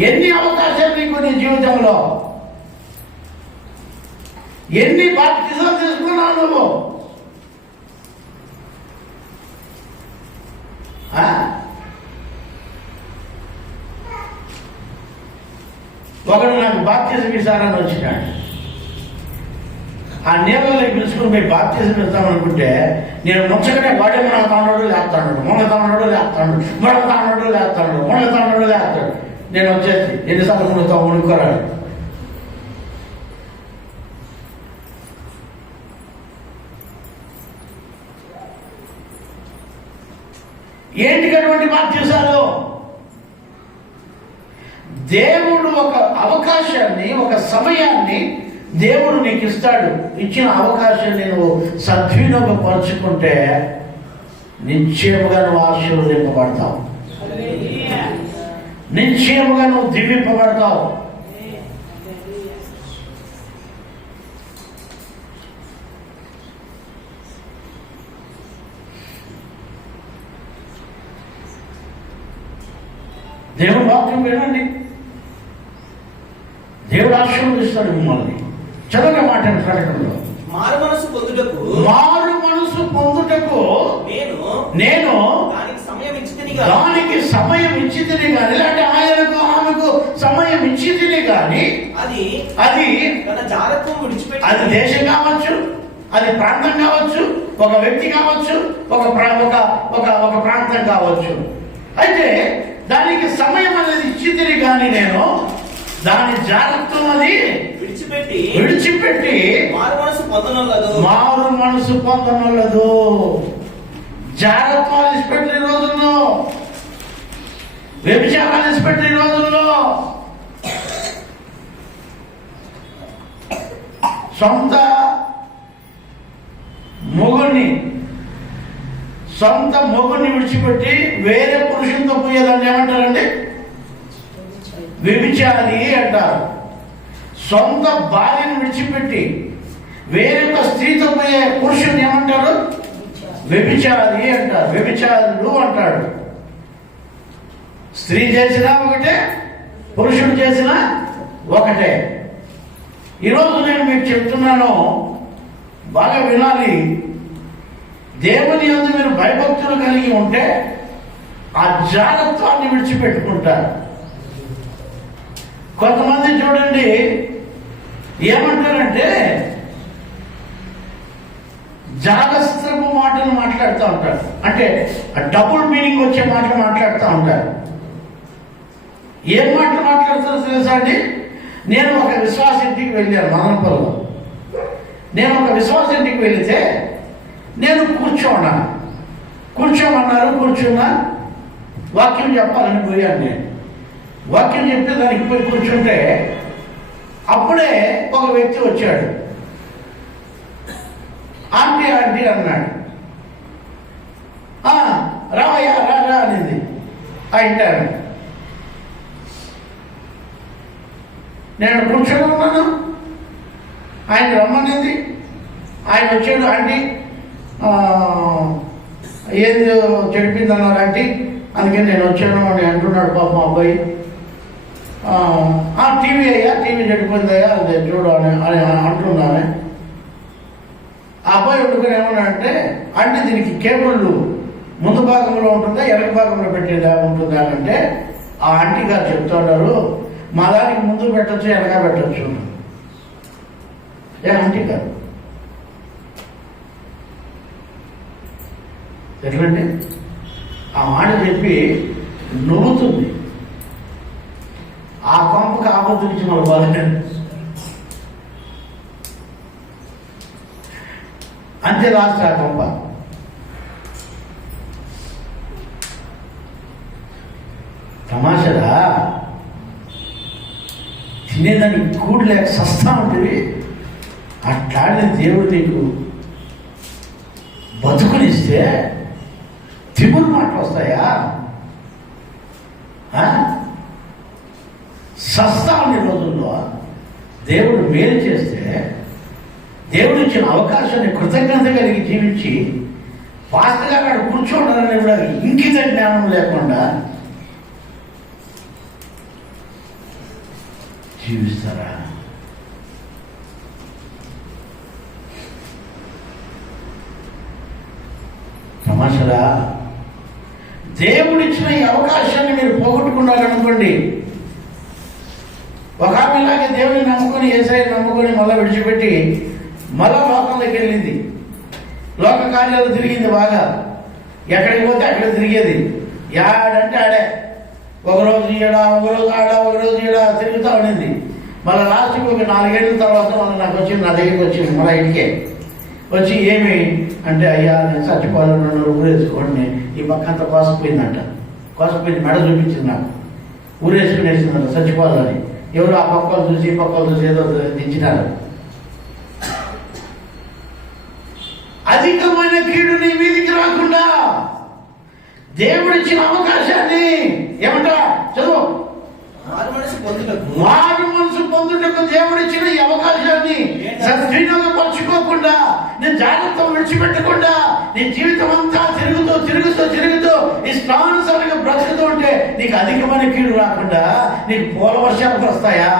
ఎన్ని అవకాశాలు నీకు నీ జీవితంలో? ఎన్ని బాప్తిజాలు తీసుకున్నావు నువ్వు? ఒకడు నాకు బాప్తిజం ఇస్తారని వచ్చినాడు. ఆ నీళ్ళకి పిలుచుకుని పోయి బాప్తిజం ఇద్దామనుకుంటే నేను ముంచగానే వాడే మన తాండోడు లేస్తాడు, మొన్న తాండోడు లేస్తాడు, మొన్న తాండోడు లేస్తాడు, మొన్న తాండోడు లేస్తాడు. నేను వచ్చేసి ఎన్నిసార్లు మునుగుతావు మునుక్కోరాడు. ఏంటికి అటువంటి బాప్తిజాలు? దేవుడు ఒక అవకాశాన్ని, ఒక సమయాన్ని దేవుడు నీకు ఇస్తాడు. ఇచ్చిన అవకాశాన్ని నువ్వు సద్వినియోగపరుచుకుంటే నిశ్చయముగా నువ్వు ఆశీర్వదింపబడతావు, నిశ్చయముగా నువ్వు దీవింపబడతావు. దేవుడు వాక్యం వినండి, దేవుడు ఆశీర్వదిస్తాడు మిమ్మల్ని. చదవగా మాట ప్రకటనలో, మారు మనసు పొందుటకు నేను దానికి సమయం ఇచ్చితిని గాని, అంటే ఆయనకు ఆమెకు సమయం ఇచ్చితిని గాని, అది తన జాగ్రత్త విడిచిపెట్టి, అది దేశం కావచ్చు, అది ప్రాంతం కావచ్చు, ఒక వ్యక్తి కావచ్చు, ఒక ప్రాంతం కావచ్చు. అయితే దానికి సమయం అనేది ఇచ్చితిని గాని నేను దాని జాగ్రత్త అది విడిచిపెట్టి మారు మనసు పొందనొల్లదు. జాగ్రత్త విడిచిపెట్టిన రోజుల్లో, వ్యభిచారాలు విడిచిపెట్టిన రోజుల్లో, సొంత మొగుడిని విడిచిపెట్టి వేరే పురుషులతో పోయేదాన్ని ఏమంటారండి? వ్యభిచారి అంటారు. సొంత భార్యను విడిచిపెట్టి వేరొక స్త్రీతో పోయే పురుషుని ఏమంటారు? వ్యభిచారి అంటారు, వ్యభిచారుడు అంటాడు. స్త్రీ చేసినా ఒకటే, పురుషుడు చేసినా ఒకటే. ఈరోజు నేను మీకు చెప్తున్నాను, బాగా వినాలి. దేవుని యందు మీరు భయభక్తులు కలిగి ఉంటే ఆ జాగ్రత్తని విడిచిపెట్టుకుంటారు. కొంతమంది చూడండి ఏమంటారంటే జాగస్త్రపు మాటలు మాట్లాడుతూ ఉంటారు, అంటే డబుల్ మీనింగ్ వచ్చే మాటలు మాట్లాడుతూ ఉంటారు. ఏం మాటలు మాట్లాడుతారో తెలుసా అండి? నేను ఒక విశ్వాస ఇంటికి వెళ్ళాను మదనపల్లిలో. నేను ఒక విశ్వాస ఇంటికి వెళితే నేను కూర్చోమన్నారు, కూర్చున్నా. వాక్యం చెప్పాలని పోయాను. నేను వాక్యం చెప్తే దానికి పోయి కూర్చుంటే అప్పుడే ఒక వ్యక్తి వచ్చాడు. ఆంటీ అన్నాడు. రావయ్యా రా అనేది అంటారు. నేను కూర్చొని ఉన్నాను, ఆయన రమ్మనేది. ఆయన వచ్చాడు. ఆంటీ ఏది చెడిపిందన్నారు ఆంటీ, అందుకని నేను వచ్చాను అని అంటున్నాడు. పాపం అబ్బాయి, టీవీ అయ్యా, టీవీ చెడిపోయిందయ్యా, అదే చూడు అని అంటున్నానే. ఆ అబ్బాయి ఉండుకొని ఏమన్నాడంటే, అంటే దీనికి కేబుల్ ముందు భాగంలో ఉంటుందా వెనక భాగంలో పెట్టేదా ఉంటుందా అంటే, ఆ ఆంటీ గారు చెప్తున్నారు, మా దానికి ముందు పెట్టచ్చు వెనక పెట్టచ్చు. ఆంటీ గారు ఎట్లంటే ఆ మాట చెప్పి నవ్వుతుంది. ఆ కొంపకు ఆపత్తు నుంచి మన బాధ. అంతే లాస్ట్ ఆ కొంప. తమాషరా తినేదానికి కూడు లేక సస్తా ఉంటుంది. అట్లాంటి దేవుడు నీకు బతుకునిస్తే తిమురు మాటలు వస్తాయా? సస్తా ఉండే రోజుల్లో దేవుడు మేలు చేస్తే, దేవుడు ఇచ్చిన అవకాశాన్ని కృతజ్ఞత కలిగి జీవించి ఫాస్ట్గా అక్కడ కూర్చోవడాలని కూడా ఇంకిత జ్ఞానం లేకుండా జీవిస్తారా? తమాషరా, దేవుడిచ్చిన ఈ అవకాశాన్ని మీరు పోగొట్టుకున్నారనుకోండి. ఒక ఆమెలాగే దేవుడిని నమ్ముకొని, యేసయ్యని నమ్ముకొని మళ్ళీ విడిచిపెట్టి మళ్ళా లోకంలోకి వెళ్ళింది. లోక కార్యాలు తిరిగింది బాగా. ఎక్కడికి పోతే అక్కడ తిరిగేది. యాడంటే ఆడే, ఒకరోజు ఈడ, ఒకరోజు ఆడ, ఒకరోజు ఈడ తిరుగుతూ ఉండింది. మళ్ళీ లాస్ట్కి ఒక 4 ఏళ్ళ తర్వాత మళ్ళీ నాకు వచ్చింది, నా దగ్గరికి వచ్చింది మళ్ళీ ఇంటికే వచ్చి, ఏమి అంటే, అయ్యా నేను చచ్చిపోవాలని ఊరేసుకోండి. ఈ పక్క అంతా కోసపోయిందంట. కోసపోయింది, మెడ చూపించింది నాకు. ఊరేసుకునేసిందంట చచ్చిపోవాలని. ఎవరు ఆ పక్కలు చూసి ఈ పక్కలు చూసి ఏదో దించినారు. అధికమైన కీడు నీ మీదికి రాకుండా దేవుడిచ్చిన అవకాశాన్ని ఏమంట చదువు, మారు మనసు పొందుటకు దేవుడిచ్చిన ఈ అవకాశాన్ని సద్వినియోగపరచుకోకుండా, నీ జాగ్రత్త విడిచిపెట్టకుండా, నీ జీవితం అంతా తిరుగుతూ తిరుగుతూ తిరుగుతూ ఇష్టానుసారంగా బ్రతుకుతూ ఉంటే నీకు అధికమైన కీడు రాకుండా నీకు పూల వర్షాలు వస్తాయా?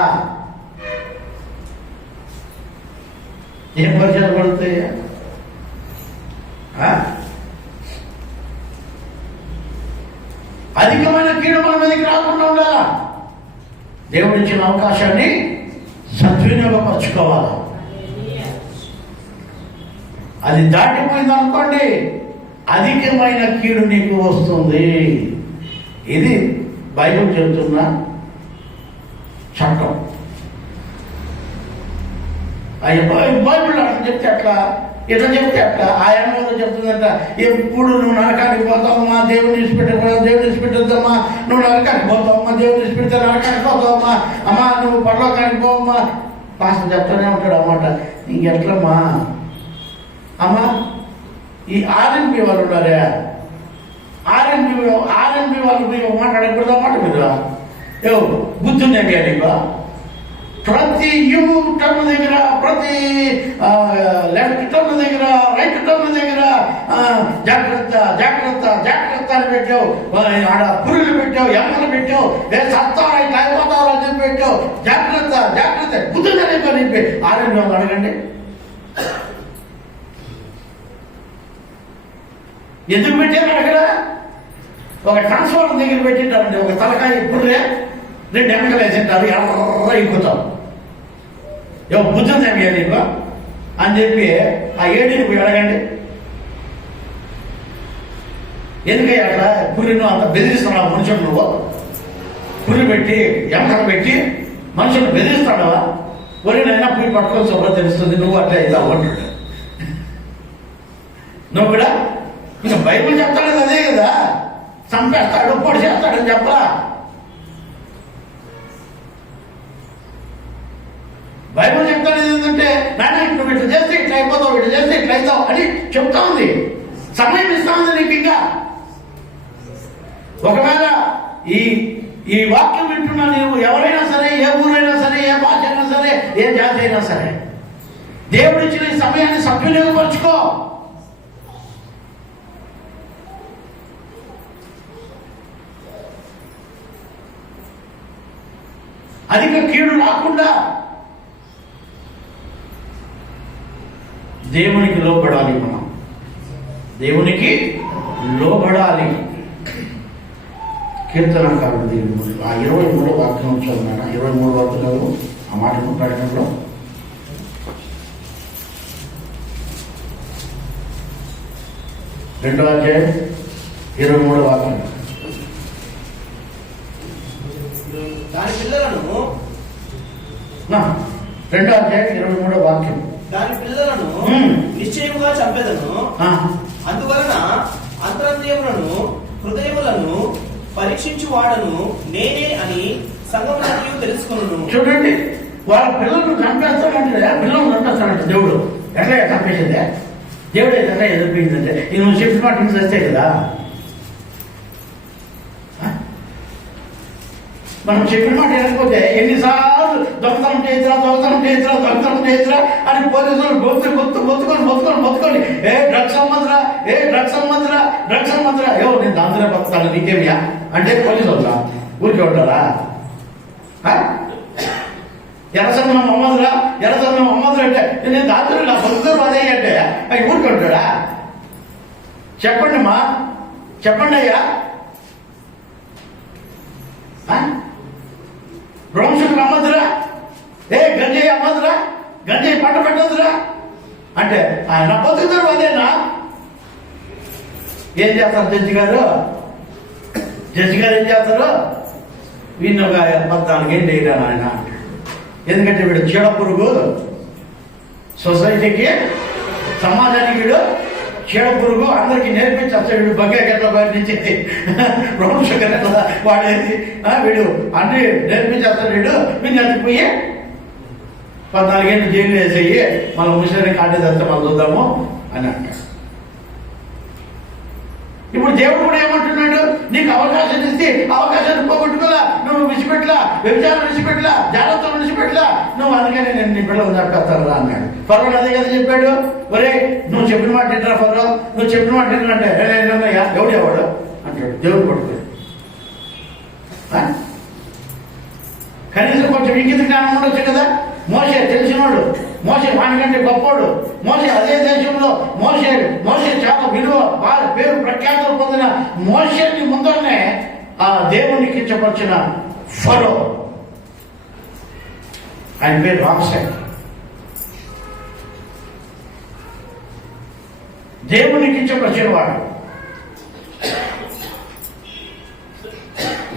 ఏం వర్షాలు పడతాయా? అధికమైన కీడు మన మీదకి రాకుండా ఉండాలా? దేవుడిచ్చిన అవకాశాన్ని సద్వినియోగపరచుకోవాలి. అది దాటిపోయింది అనుకోండి, అధికమైన కీడు నీకు వస్తుంది. ఇది బైబిల్ చెబుతున్న చట్టం. బైబిల్ అట్లా చెప్తే అట్లా, ఇట్లా చెప్తే అట్లా. ఆయనలో చెప్తుందంట, ఎప్పుడు నువ్వు నరకానికి పోతావమ్మా, దేవుని విడిచిపెట్టకూడదు, దేవుని విడిచిపెట్టద్దమ్మా, నువ్వు నరకానికి పోతావమ్మా, దేవుని విడిచిపెడితే నరకానికి పోతావమ్మా, అమ్మా నువ్వు పరలోకానికి పోవమ్మా. పాస్టర్ చెప్తానే ఉంటాడు అన్నమాట. ఇంకెట్లమ్మా అమ్మా, ఈ ఆర్ఎన్బి వాళ్ళు ఉన్నారే, ఆర్ఎన్బి వాళ్ళు మీరు మాట్లాడకూడదు అన్నమాట. మీరు బుద్ధుందే నీకు? ప్రతి యూ టర్న్ దగ్గర, ప్రతి లెఫ్ట్ టర్న్ దగ్గర, రైట్ టర్న్ దగ్గర జాగ్రత్త జాగ్రత్త జాగ్రత్త అని పెట్టావు. ఆడ పురులు పెట్టావు, ఎమ్మలు పెట్టావు, సత్తారా ఇట్లా అయిపోతావు అని చెప్పి పెట్టావు. జాగ్రత్త జాగ్రత్త బుద్ధుందే చెప్పి ఆర్ఎన్బి వాళ్ళు అడగండి. ఎందుకు పెట్టారు అక్కడ? ఒక ట్రాన్స్ఫార్మర్ దగ్గర పెట్టింటారండి. ఒక తలకాయ ఇప్పుడులే 2 ఎమ్మకలు వేసింటారు, ఎర్ర ఎక్కుతాం. బుద్ధుందేమి నీకు అని చెప్పి ఆ ఏడీని పోయి అడగండి. ఎందుకయ్యా అక్కడ పురిను అంత బెదిరిస్తున్నావు మనుషులు? నువ్వు పురి పెట్టి ఎమ్మకలు పెట్టి మనుషులను బెదిరిస్తాడవా? ఒరినైనా పురి పట్టుకొని శుభ్రం తెలుస్తుంది, నువ్వు అట్లా ఇలా అంటాడు. నువ్వు కూడా ఇంకా బైబిల్ చెప్తాడు అదే కదా, చంపేస్తాడు పొడి చేస్తాడని చెప్పరా? బైబిల్ చెప్తాడు ఏంటంటే, నాన్న నువ్వు ఇట్లా చేస్తే ఇట్లా అయిపోతావు, ఇట్లా చేస్తే ఇట్లా అవుతావు అని చెప్తా ఉంది. సమయం ఇస్తా ఉంది నీకు. ఇంకా ఒకవేళ ఈ వాక్యం వింటున్నా నీవు, ఎవరైనా సరే, ఏ ఊరైనా సరే, ఏ భాష అయినా సరే, ఏ జాతి అయినా సరే, దేవుడిచ్చిన ఈ సమయాన్ని సద్వినియోగపరచుకో. అధిక కీడు రాకుండా దేవునికి లోబడాలి. మనం దేవునికి లోబడాలి. కీర్తనకారుడు దేవుడు ఆ 23వ వాక్యం చదువున్నాడు. 23వ వాక్యంలో ఆ మాట ప్రకటనలో, రెండవ అధ్యాయం 23వ వాక్యం. దాని పిల్లలను 2వ అధ్యాయం 23వ వాక్యం. దాని పిల్లలను నిశ్చయముగా చంపెదను, అందువలన అంతరంద్రియములను హృదయములను పరీక్షించు వాడను నేనే అని సంఘములన్నీ తెలుసుకును. చూడండి, వాళ్ళ పిల్లలను చంపేస్తానంటే, పిల్లలను చంపేస్తానంటే దేవుడు ఎట్లా చంపేసిందే? దేవుడు ఎట్లా ఎదిరిపోయిందంటే, నువ్వు చెప్పిన మాట చేస్తే కదా. మనం చెప్పిన మాట వినకపోతే ఎన్నిసార్లు దొంగతనం చేసిరా, దొంగతనం చేసిరా, దొంగతనం చేసిరా అని పోలీసులు మొత్తుకొని డ్రగ్స్ అమ్మదురా, డ్రగ్స్ అమ్మదురా, డ్రగ్స్ అమ్మదురా. నేను దాంతో బతుకుతాను, నీకేమియా అంటే పోలీసు వద్దా? ఊరికి ఉంటారా? ఎర్రసంగం మొహమ్మదురా, ఎర్రసంగం మొహమ్మదు అంటే నేను దాంతో నా బతుకుతారు అదే అంటే అవి ఊరుకుంటాడా? చెప్పండి అమ్మా, చెప్పండి అయ్యా. బ్రహ్మశుడు అమ్మదురా, గంజాయి అమ్మదురా, గంజాయి పంట పెట్టదురా అంటే ఆయన బతుకుతారు అదేనా? ఏం చేస్తారు జడ్జి గారు? జడ్జి గారు ఏం చేస్తారు? వీళ్ళు 14 ఏళ్ళు వేయడాను ఆయన. ఎందుకంటే వీడు చీడ పురుగు, సొసైటీకి సమాజానికి వీడు చీడ పురుగు. అందరికి నేర్పించేస్తాడు వీడు బగ్గెట్ల బయట నుంచి బ్రౌన్ షుగర్ ఎట్లా వాడేది వీడు అన్ని నేర్పించేస్తాడు. వీడు చచ్చిపోయి 14 ఏళ్ళు జైలు వేసేయి మన ముసలిని కాటేదంతా మనం చూద్దాము అని అంటాడు. ఇప్పుడు దేవుడు కూడా ఏమంటున్నాడు? నీకు అవకాశం ఇస్తే అవకాశాన్ని పోగొట్టుకోలా, నువ్వు విడిచిపెట్టలా, వ్యభిచారం విడిచిపెట్టలా, జాగ్రత్తలు విడిచిపెట్టలా, నువ్వు అందుకని నేను నీ పిల్లలు చంపేస్తాను అన్నాడు. ఫరోన్ అదే కదా చెప్పాడు. ఒరే నువ్వు చెప్పిన మాట తింటారా ఫరో, నువ్వు చెప్పిన మాట తింటే ఎవడు ఎవడు అంటాడు. దేవుడు పడుతుంది. కనీసం కొంచెం ఇంకిత జ్ఞానం ఉండొచ్చు కదా. మోసే తెలిసినోడు, మోసే వానికంటే గొప్పోడు, మోసే అదే దేశంలో మోసే చాలా విలువ పేరు ప్రఖ్యాతులు పొందిన మోసేని ముందరనే ఆ దేవునికి కించపరిచిన ఫరో, ఆయన పేరు రామ్సే. దేవుని కించపరిచిన వాడు,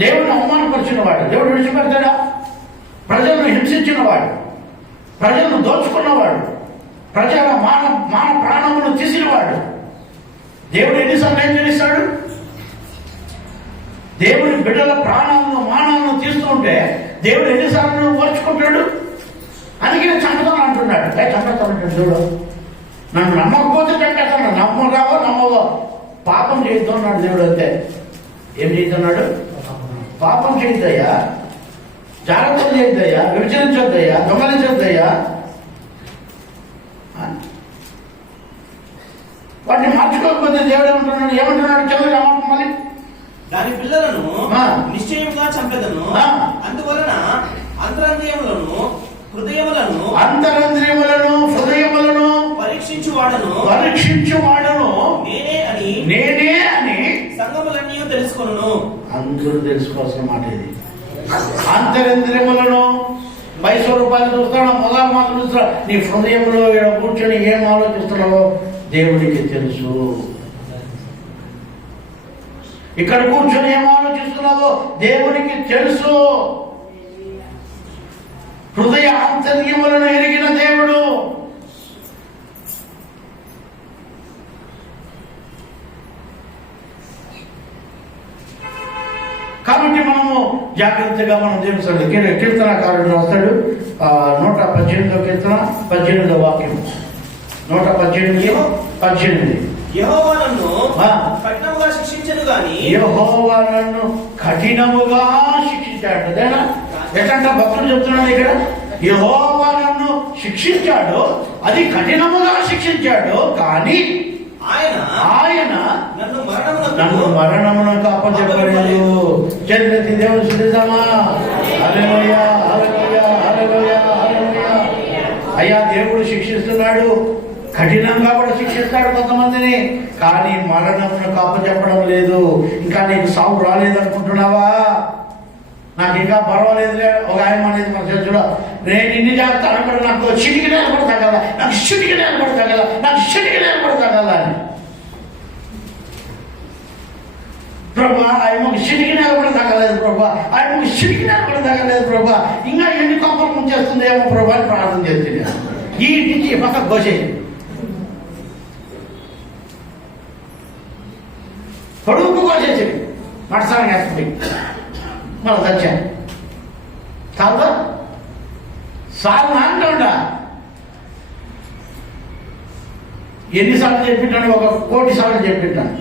దేవుని అవమానపరిచిన వాడు, దేవుడు విడిచిపెడతాడా? ప్రజలను హింసించిన వాడు, ప్రజలను దోచుకున్నవాడు, ప్రజల మాన ప్రాణమును తీసినవాడు. దేవుడు ఎన్నిసార్లు ఏం చేస్తాడు? దేవుడి బిడ్డల ప్రాణాలను మానాలను తీస్తూ ఉంటే దేవుడు ఎన్నిసార్లు ఓర్చుకుంటాడు? అందుకే చంపుతాను అంటున్నాడు. చంపేస్తానంటాడు. చూడు, నన్ను నమ్మకపోతే చంపేస్తాను, నమ్మరావో నమ్మవో పాపం చేస్తున్నాడు దేవుడు. అంతే. ఏం చేస్తున్నాడు? పాపం చేయొద్దయ్యా, జాగ్రత్తలు చేయొద్దయ్యా, విభజించొద్దయ్యా, దొంగలించొద్దయ్యా. వాటిని మార్చుకోకపోతే దేవుడు ఏమంటున్నాడు? చదువు మళ్ళీ దాని పిల్లలను నిశ్చయముగా చంపెదను, అందువలన అంతరంద్రియములను హృదయములను పరీక్షించువాడను నేనే అని సంగములన్నీ తెలుసుకొనును. అందరూ తెలుసుకోవాల్సిన మాట ఇది. అంతరింద్రియములను 500 రూపాయలు చూస్తాడు, మొదలు మాత్రం చూస్తాడు. నీ హృదయంలో కూర్చొని ఏం ఆలోచిస్తున్నావో దేవుడికి తెలుసు. ఇక్కడ కూర్చొని ఏం ఆలోచిస్తున్నావో దేవుడికి తెలుసు. హృదయ ఆంతర్యములను ఎరిగిన దేవుడు. కాబట్టి మనము జాగ్రత్తగా మనం దేవుడు కీర్తనకారుడు రాస్తాడు 118వ కీర్తన 18వ వాక్యం. 118:18 యెహోవా నన్ను కఠినముగా శిక్షించను గాని, యెహోవా నన్ను కఠినముగా శిక్షించాడు. అదేనా? ఎట్లంటే భక్తులు చెప్తున్నాడు ఇక్కడ, యెహోవా నన్ను శిక్షించాడు, అది కఠినముగా శిక్షించాడు, కానీ ఆయన నన్ను మరణమునకు అప్పచెప్పలేదు. చరిత్ర దేవుడు సుడిదామా. హల్లెలూయా, హల్లెలూయా, హల్లెలూయా, హల్లెలూయా. అయ్యా దేవుడు శిక్షిస్తున్నాడు, కఠినంగా కూడా శిక్షిస్తాడు కొంతమందిని, కానీ మరణమునకు అప్పచెప్పడం లేదు. ఇంకా నీకు సాగు రాలేదనుకుంటున్నావా? నాకు ఇంకా పర్వాలేదులే. ఒక ఆయన అనేది మన చర్చలో, నేను ఇన్ని చేస్తాను అక్కడ నాకు చిటికి నేలపడతా కదా, నాకు చిటికి నేలపడతా కదా, నాకు చిటికి నేలపడతా కదా అని. ప్రభా ఆయనకు చిటికి నేలపడతా కలేదు ప్రభా, ఆయనకు చిటికి నేలపడతా కలేదు ప్రభా, ఇంకా ఎన్ని కొంపలు ముంచేస్తుందేమో ప్రభా అని ప్రార్థన చేస్తుంది. ఈ నుంచి పక్క గోసేయి పొడుగు కోసేసి మటసారం వేస్తుంది. మనం తెచ్చాను కాదా సార్ అంటుండా. ఎన్నిసార్లు చెప్పింటాను? 1 కోటి సార్లు చెప్పింటాను.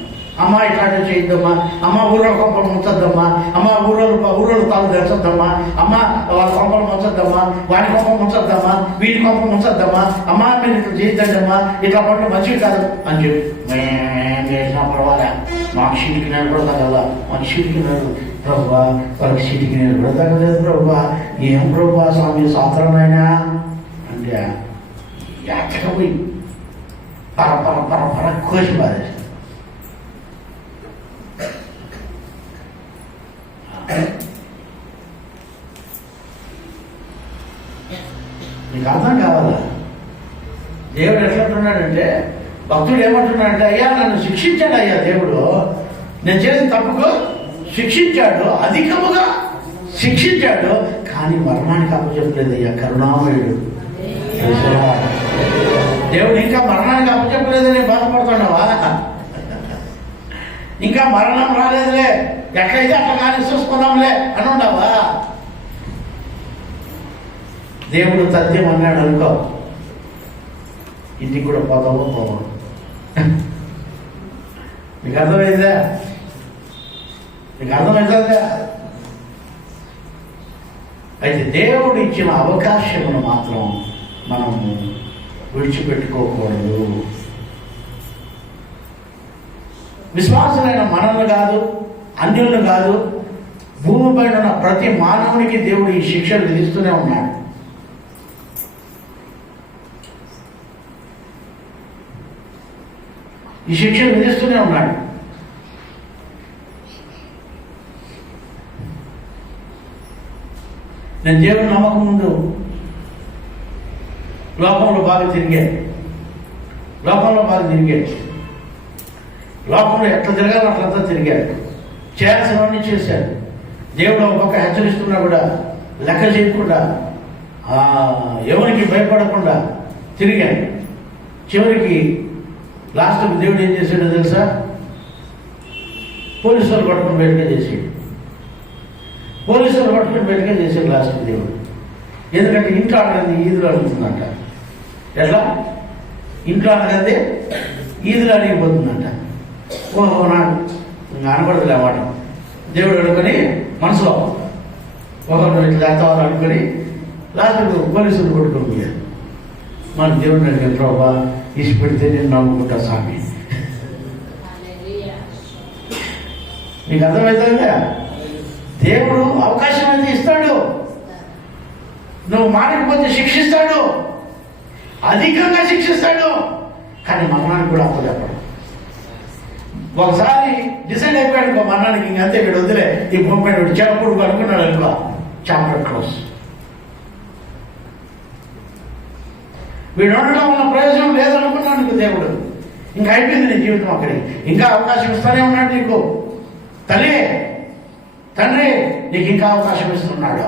అమ్మ ఇట్లాంటి చేయొద్దమ్మా, అమ్మ ఊళ్ళో కొంపలు ముంచొద్దమ్మా, అమ్మ ఊళ్ళో తాళ్ళు తెచ్చొద్దమ్మా, అమ్మ వాళ్ళ కొంపలు ముంచొద్దమ్మా, వాడి కొంప ముంచొద్దమ్మా, వీడి కొంప ముంచొద్దమ్మా, అమ్మ మీరు ఇట్లా చేయొద్దమ్మా, ఇట్లా పట్టు మంచివి కాదు అని చెప్పి మేము చేసినా పర్వాలే. మాకు సీటుకి నిలబడదా మాకు సీటుకి ప్రభువా, వాళ్ళకి సీటుకి నిలబడతగలేదు ప్రభువా, ఏం ప్రభువా స్వామి సాత్రమైనా అంటే ఎక్కకపోయి పర కోసి బాధేసి నీకు అర్థం కావాలా? దేవుడు ఎట్లంటున్నాడంటే, భక్తుడు ఏమంటున్నాడంటే, అయ్యా నన్ను శిక్షించాడు అయ్యా దేవుడు, నేను చేసిన తప్పుకు శిక్షించాడు, అధికముగా శిక్షించాడు, కానీ మరణానికి అప్పచెప్పలేదు అయ్యా కరుణామయుడు. దేవుడు ఇంకా మరణానికి అప్పచెప్పలేదని బాధపడుతున్నావా? ఇంకా మరణం రాలేదులే, ఎట్లయితే అట్లా కానీ చూసుకున్నాంలే అని ఉండవా? దేవుడు తథ్యం అన్నాడు అనుకో, ఇంటికి కూడా పోతావో. మీకు అర్థమైందా? మీకు అర్థమవుతుందా? అయితే దేవుడు ఇచ్చిన అవకాశమును మాత్రం మనము విడిచిపెట్టుకోకూడదు. విశ్వాసులైన మనల్ని కాదు, అన్యులను కాదు, భూమిపైన ఉన్న ప్రతి మానవునికి దేవుడు ఈ శిక్షలు విధిస్తూనే ఉన్నాడు. ఈ శిక్షలు విధిస్తూనే ఉన్నాడు. నేను దేవుని నమ్మకం ముందు లోకంలో బాగా తిరిగాను. లోకంలో ఎట్లా తిరగాలో అట్లంతా తిరిగాడు. చేయాల్సినవన్నీ చేశాడు. దేవుడు ఒక పక్క హెచ్చరిస్తున్నా కూడా లెక్క చేయకుండా, ఎవరికి భయపడకుండా తిరిగాను. చివరికి లాస్ట్కి దేవుడు ఏం చేశాడో తెలుసా? పోలీసులు పట్టుకుని బయటగా చేసాడు. లాస్ట్కి దేవుడు. ఎందుకంటే ఇంట్లో అడగంది ఈదులు అడుగుతుందంట. ఎట్లా? ఇంట్లో అడగంది ఈదులు అడిగిపోతుందంట. ఓహో నాకు అనకూడదులే మాట. దేవుడు అడుగుని మనసులో ఒకరు ఇట్లా చేస్తామని అనుకుని లాస్ట్కు పోలీసులు కొట్టుకుని పోయారు. మన దేవుడిని అడిగాను, ప్రభా ఇసి పెడితే నేను నమ్ముకుంటా స్వామి. మీకు అర్థమవుతుందా? దేవుడు అవకాశం అయితే ఇస్తాడు, నువ్వు మారకపోతే శిక్షిస్తాడు, అధికంగా శిక్షిస్తాడు, కానీ మరణానికి కూడా అప్పచెప్పడు. ఒకసారి డిసైడ్ అయిపోయాడు మరణానికి, ఇంకంతే వీడు వదిలే ఈ భూమి చెప్పకూడదు అనుకున్నాడు అనుకో, చాప్టర్ క్లోజ్. వీడు ఉండడం వల్ల ప్రయోజనం లేదనుకున్నాడు నీకు దేవుడు. ఇంకా అయిపోయింది నీ జీవితం అక్కడికి. ఇంకా అవకాశం ఇస్తానే ఉన్నాడు నీకు. తండ్రి నీకు ఇంకా అవకాశం ఇస్తున్నాడు.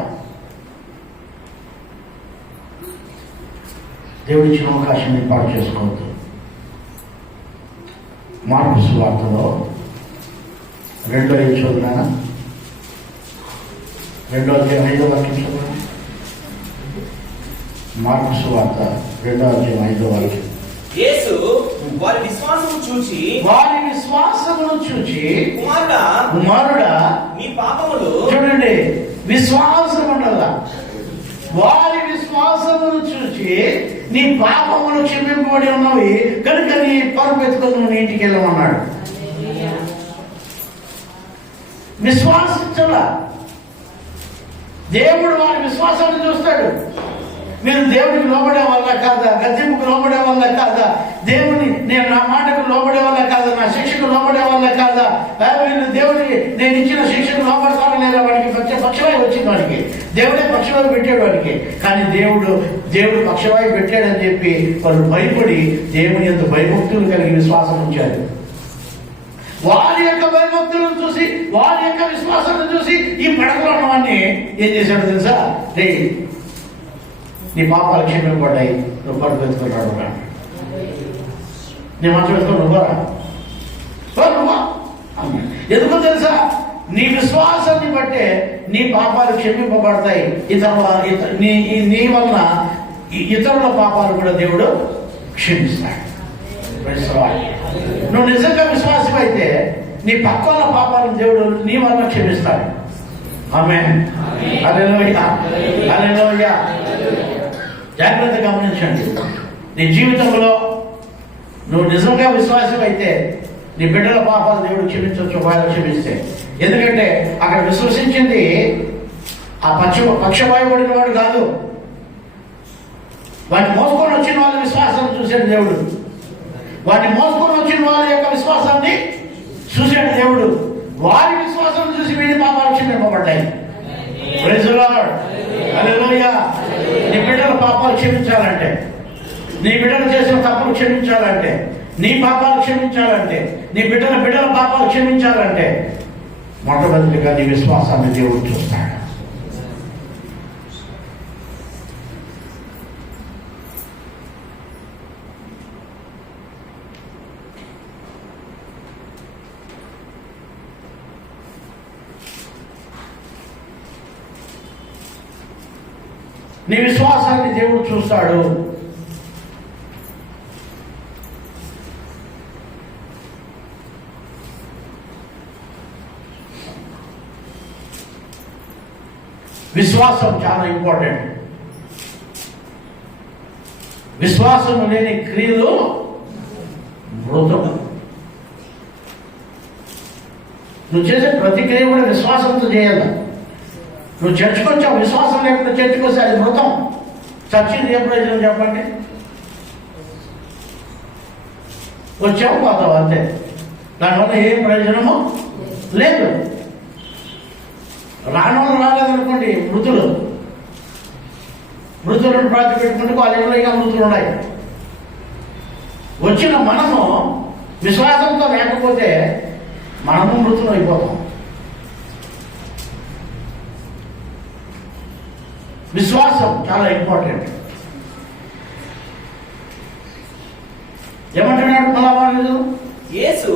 దేవుడు ఇచ్చిన అవకాశాన్ని పాటు చేసుకోవద్దు. మార్కు సువార్తలో 2వ చదువునా 2వ అధ్యాయం 5వ వాక్యం చదువునా. మార్కు సువార్త 2వ అధ్యాయం 5వ వాక్యం. యేసు వారి విశ్వాసమును చూచి కుమారుడా నీ పాపములు, చూడండి విశ్వాసం ఉండదా, వారి విశ్వాసమును చూచి నీ పాపములు క్షమింపబడి ఉన్నవి కనుక నీ పరుపు ఎత్తుకొని నీ ఇంటికి వెళ్ళమన్నాడు. విశ్వాసించాల దేవుడు వారి విశ్వాసాన్ని చూస్తాడు. మీరు దేవుడికి లోబడే వల్ల కాదా, గద్దెంపుకు లోబడే వల్ల కాదా, దేవుని నేను నా మాటకు లోబడే వల్ల కాదా, నా శిక్షకు లోబడే వల్ల కాదా, వీళ్ళు దేవుడికి నేను ఇచ్చిన శిక్షకు లోబడతాను లేదా, వాడికి పక్షవాయు వచ్చింది. వాడికి దేవుడే పక్షవాయు పెట్టాడు వాడికి. కానీ దేవుడు పక్షవాయు పెట్టాడని చెప్పి వాళ్ళు భయపడి దేవుని యొక్క భయభక్తులు కలిగి విశ్వాసం ఉంచారు. వారి యొక్క భయభక్తులను చూసి, వారి యొక్క విశ్వాసాన్ని చూసి ఈ పడకలో ఉన్నవాడిని ఏం చేశాడు తెలుసా? నీ పాపాలు క్షమింపబడ్డాయి, నువ్వు పడుకు వెతుకున్నాడు. నీ మంచి వెతుకుని నువ్వరా ఎందుకో తెలుసా? నీ విశ్వాసాన్ని బట్టే నీ పాపాలు క్షమింపబడతాయి. నీ వలన ఇతరుల పాపాలు కూడా దేవుడు క్షమిస్తాడు. నువ్వు నిజంగా విశ్వాసం అయితే నీ పక్కల పాపాలను దేవుడు నీ వలన క్షమిస్తాడు. ఆమేన్. హల్లెలూయా, హల్లెలూయా. జాగ్రత్తగా గమనించండి. నీ జీవితంలో నువ్వు నిజంగా విశ్వాసం అయితే నీ బిడ్డల పాపాలు దేవుడు క్షమించవచ్చు ఒకవేళ క్షమిస్తే. ఎందుకంటే అక్కడ విశ్వసించింది ఆ పక్షపాయపడిన వాడు కాదు, వాడిని మోసుకొని వచ్చిన వాళ్ళ విశ్వాసాన్ని చూశాడు దేవుడు. వాడిని మోసుకొని వచ్చిన వాళ్ళ యొక్క విశ్వాసాన్ని చూశాడు దేవుడు. వారి విశ్వాసం చూసి వీడి పాపాలు క్షమింపబడ్డాయి. ప్రైజ్ ది లార్డ్, హల్లెలూయా. నీ బిడ్డల పాపాలు క్షమించాలంటే, నీ బిడ్డలు చేసిన తప్పులు క్షమించాలంటే, నీ పాపాలు క్షమించాలంటే, నీ బిడ్డల పాపాలు క్షమించాలంటే మొట్టమొదటిగా నీ విశ్వాసాన్ని దేవుడు చూస్తాడు. నీ విశ్వాసాన్ని దేవుడు చూస్తాడు. విశ్వాసం చాలా ఇంపార్టెంట్. విశ్వాసం లేని క్రియలు మృతం. నువ్వు చేసే ప్రతి క్రియ కూడా విశ్వాసంతో చేయాలి. నువ్వు చర్చకు వచ్చావు, విశ్వాసం లేకుండా చర్చకు వస్తే అది మృతం. చర్చింది ఏ ప్రయోజనం చెప్పండి? వచ్చావు పోతావు అంతే. దానివల్ల ఏం ప్రయోజనము లేదు. రానోళ్ళు రాలేదనుకోండి, మృతులను ప్రాతి పెట్టుకుంటే వాళ్ళ ఇక మృతులు ఉన్నాయి. వచ్చిన మనము విశ్వాసంతో లేకపోతే మనము మృతులు అయిపోతాం. విశ్వాసం చాలా ఇంపార్టెంట్. ఏమంటున్నాడు మళ్ళా? యేసు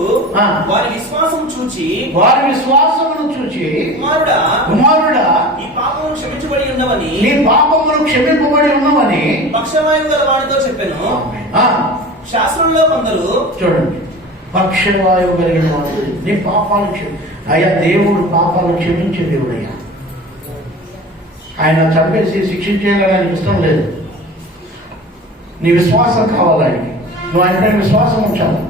వారి విశ్వాసమును చూచి కుమారుడా ఈ పాపమును క్షమించబడి ఉన్నవని, నీ పాపమును క్షమింపబడి ఉన్నవని పక్షవాయువు గల వాడితో చెప్పాను. శాస్త్రంలో కొందరు, చూడండి, పక్షవాయువు కలిగిన వాడు నీ పాపాలు అయ్యా, దేవుడు పాపాలు క్షమించే దేవుడయ్యా. ఆయన చంపేసి శిక్షించేయాలని ఆయనకు ఇష్టం లేదు. నీ విశ్వాసం కావాలి ఆయనకి. నువ్వు ఆయన విశ్వాసం ఉంచాలి.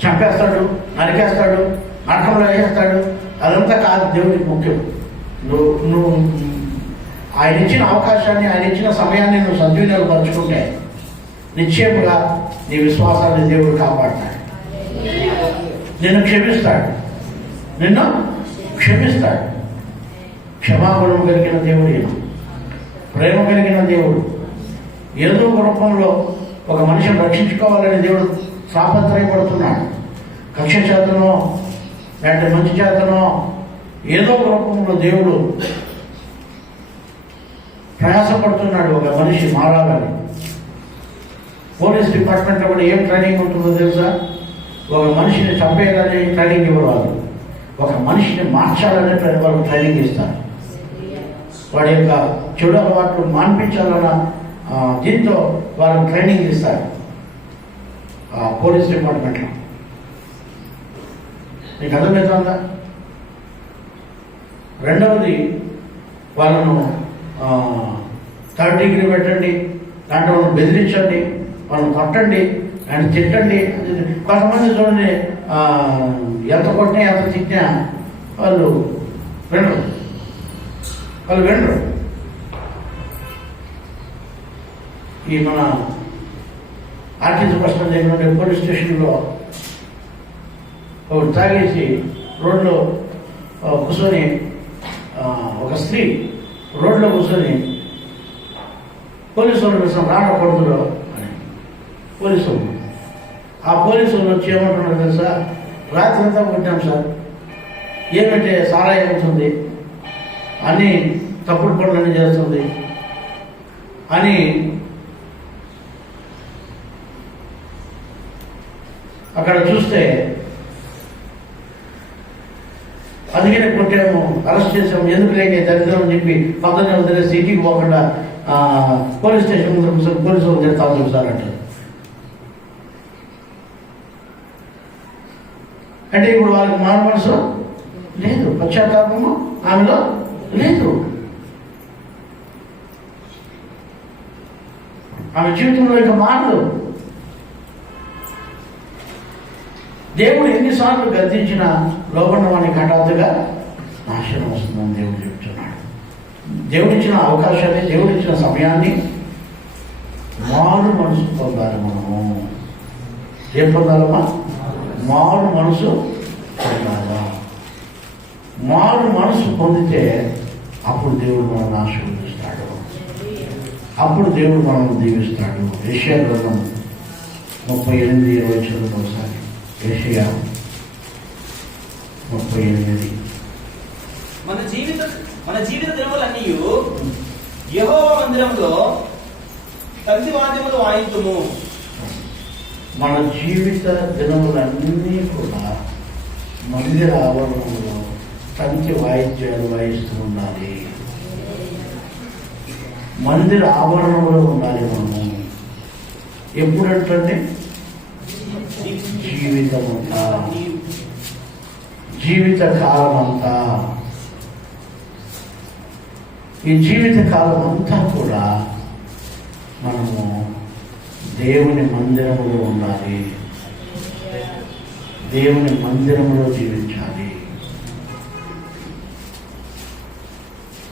చంపేస్తాడు, నరికేస్తాడు, నరకంలో వేసేస్తాడు, అదంతా కాదు దేవుడికి ముఖ్యం. నువ్వు ఆయన ఇచ్చిన అవకాశాన్ని, ఆయన ఇచ్చిన సమయాన్ని నువ్వు సద్వినియోగపరుచుకుంటే నిశ్చయముగా నీ విశ్వాసాన్ని దేవుడు కాపాడతాడు. నిన్ను క్షమిస్తాడు. క్షమాగుణం కలిగిన దేవుడు, ప్రేమ కలిగిన దేవుడు. ఏదో ఒక రూపంలో ఒక మనిషిని రక్షించుకోవాలని దేవుడు తాపత్రయపడుతున్నాడు. కక్ష చేతనో లేకపోతే మంచి చేతనో ఏదో ఒక రూపంలో దేవుడు ప్రయాసపడుతున్నాడు ఒక మనిషి మారాలని. పోలీస్ డిపార్ట్మెంట్లో కూడా ఏం ట్రైనింగ్ ఉంటుందో తెలుసా? ఒక మనిషిని చంపేయాలని ట్రైనింగ్ ఇవ్వరు, ఒక మనిషిని మార్చాలనే వాళ్ళు ట్రైనింగ్ ఇస్తారు. వాడి యొక్క చెడు అలవాట్లు మాన్పించాలన్న దీంతో వాళ్ళకి ట్రైనింగ్ ఇస్తారు పోలీస్ డిపార్ట్మెంట్లో. నీకు అర్థమవుతుందా? రెండవది, వాళ్ళను థర్డ్ డిగ్రీ పెట్టండి, దాంట్లో వాళ్ళని బెదిరించండి, వాళ్ళని కొట్టండి, అండ్ తిట్టండి. కొంతమంది చూడండి, ఎంత కొట్టినా ఎంత తిట్టినా వాళ్ళు వినరు. ఈ మన ఆర్టీసీ బస్ స్టాండ్ దగ్గర పోలీస్ స్టేషన్లో ఒకటి తాగేసి రోడ్లో కూర్చొని, ఒక స్త్రీ రోడ్లో కూర్చొని పోలీసు వాళ్ళు పిలుస్తాం, రాకూడదులో అని పోలీసు వాళ్ళు. ఆ పోలీసు వాళ్ళు వచ్చి ఏమంటున్నారు తెలుసా? రాత్రి అంతా కొట్టాం సార్, ఏమంటే సారాయి అవుతుంది, అన్నీ తప్పుడు పనులన్నీ చేస్తుంది అని అక్కడ చూస్తే, అందుకనే కొట్టాము, అరెస్ట్ చేసాము, ఎందుకు లేక దరిద్రం అని చెప్పి పక్కనే వదిలేసి ఇంటికి పోకుండా పోలీస్ స్టేషన్ ముందు కూర్చొని పోలీసు వాళ్ళు తిడతా ఉంది సార్ అంటే ఇప్పుడు వాళ్ళకి మారు మనసు లేదు, పశ్చాత్తాపము ఆమెలో లేదు. ఆమె జీవితంలో ఇక మారదు. దేవుడు ఎన్నిసార్లు గద్దించినా లోపల వానికి హఠాత్తుగా నాశనం వస్తుందని దేవుడు చెప్తున్నాడు. దేవుడిచ్చిన అవకాశాన్ని, దేవుడిచ్చిన సమయాన్ని మారు మనసు పొందాలి. మనము ఏం పొందాలమ్మా? మారు మనసు పొందాలా. మారు మనసు పొందితే అప్పుడు దేవుడు మనల్ని ఆశీర్వదిస్తాడు, అప్పుడు దేవుడు మనల్ని దీవిస్తాడు. యెషయా గ్రంథం 38:20 ఒకసారి. యెషయా 38. మన జీవిత దినములన్నీ యెహోవా మందిరంలో తంతి వాద్యములు వాయింతుము. మన జీవిత దినములన్నీ కూడా మందిర ఆవరణంలో తంతి వాయిద్యాలు వాయిస్తూ ఉండాలి. మందిర ఆవరణంలో ఉండాలి మనము. ఎప్పుడంటే జీవితమంతా, జీవిత కాలం అంతా, ఈ జీవిత కాలం అంతా కూడా మనము దేవుని మందిరములో ఉండాలి, దేవుని మందిరములో జీవించాలి.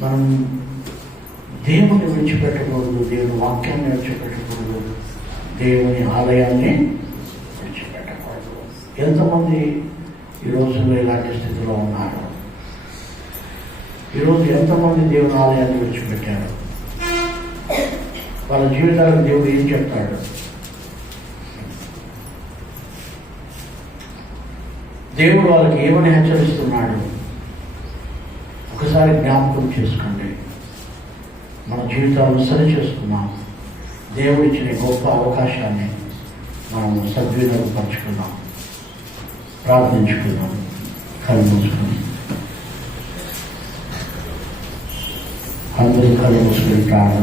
మనం దేవుని విడిచిపెట్టకూడదు, దేవుని వాక్యాన్ని విడిచిపెట్టకూడదు, దేవుని ఆలయాన్ని విడిచిపెట్టకూడదు. ఎంతమంది ఈ రోజుల్లో ఇలాంటి స్థితిలో ఉన్నారు? ఈరోజు ఎంతమంది దేవుని ఆలయాన్ని విడిచిపెట్టారు? వాళ్ళ జీవితాలకు దేవుడు ఏం చెప్తాడు? దేవుడు వాళ్ళకి ఏమని హెచ్చరిస్తున్నాడు? ఒకసారి జ్ఞాపకం చేసుకోండి. మన జీవితాలను సరి చేసుకున్నాం. దేవుడిచ్చిన గొప్ప అవకాశాన్ని మనం సద్వినియోగపరచుకున్నాం. ప్రార్థించుకున్నాం. కళ్ళు మూసుకుని అందరూ కళ్ళు మూసుకుని ప్రార్థన